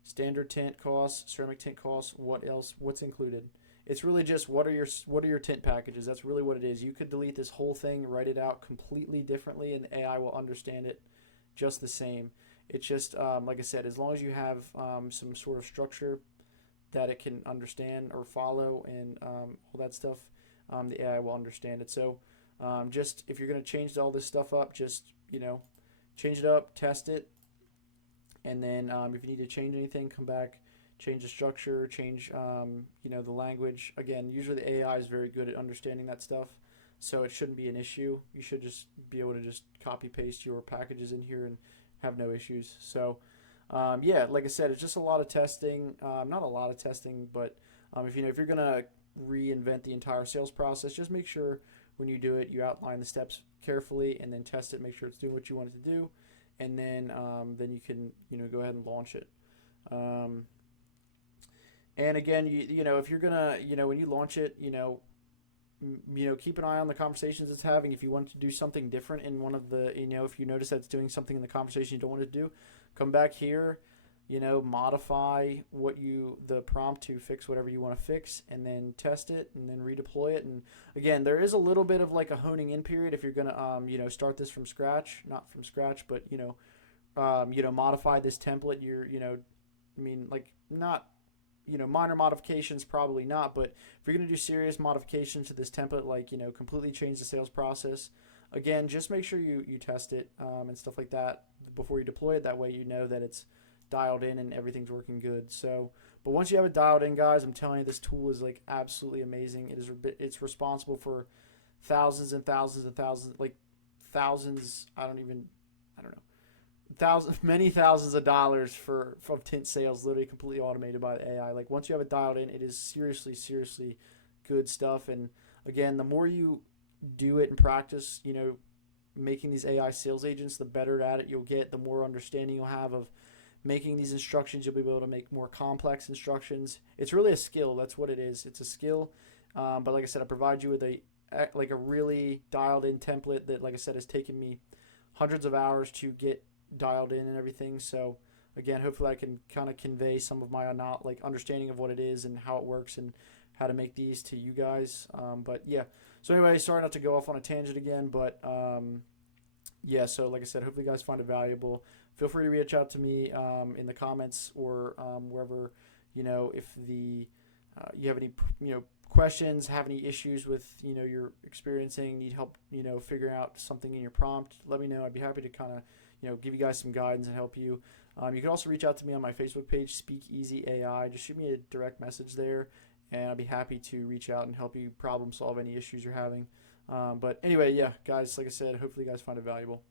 Standard tint costs, ceramic tint costs. What else? What's included? It's really just what are your tint packages. That's really what it is. You could delete this whole thing, write it out completely differently, and the AI will understand it just the same. It's just like I said, as long as you have some sort of structure that it can understand or follow and all that stuff, the AI will understand it. So just if you're going to change all this stuff up, just change it up, test it, and then if you need to change anything, come back, change the structure, change the language. Again, usually the AI is very good at understanding that stuff, so it shouldn't be an issue. You should just be able to just copy paste your packages in here and have no issues. So like I said, it's just a lot of testing. Not a lot of testing, but if you're gonna reinvent the entire sales process, just make sure when you do it, you outline the steps carefully and then test it, make sure it's doing what you want it to do, and then you can go ahead and launch it. And again, if you're gonna when you launch it, keep an eye on the conversations it's having. If you want to do something different in one of the, if you notice that it's doing something in the conversation you don't want it to do, come back here, modify the prompt to fix whatever you want to fix, and then test it, and then redeploy it. And again, there is a little bit of like a honing in period if you're gonna, start this from scratch, not from scratch, but modify this template. Not. Minor modifications, probably not, but if you're going to do serious modifications to this template, like, completely change the sales process, again, just make sure you test it and stuff like that before you deploy it. That way you know that it's dialed in and everything's working good. So, but once you have it dialed in, guys, I'm telling you, this tool is like absolutely amazing. It's responsible for thousands and thousands and thousands, like thousands, I don't know, many thousands of dollars from tint sales, literally completely automated by the AI. Like once you have it dialed in, it is seriously, seriously good stuff. And again, the more you do it and practice, making these AI sales agents, the better at it you'll get, the more understanding you'll have of making these instructions, you'll be able to make more complex instructions. It's really a skill. That's what it is. It's a skill. But like I said, I provide you with a really dialed in template that, like I said, has taken me hundreds of hours to get dialed in and everything. So again, hopefully I can kind of convey some of my not like understanding of what it is and how it works and how to make these to you guys. But yeah. So anyway, sorry not to go off on a tangent again, but yeah. So like I said, hopefully you guys find it valuable. Feel free to reach out to me in the comments or wherever, if you have any questions, have any issues with you're experiencing, need help figuring out something in your prompt, let me know. I'd be happy to kind of give you guys some guidance and help you. You can also reach out to me on my Facebook page, Speak Easy AI. Just shoot me a direct message there, and I'd be happy to reach out and help you problem solve any issues you're having. But anyway, yeah, guys, like I said, hopefully you guys find it valuable.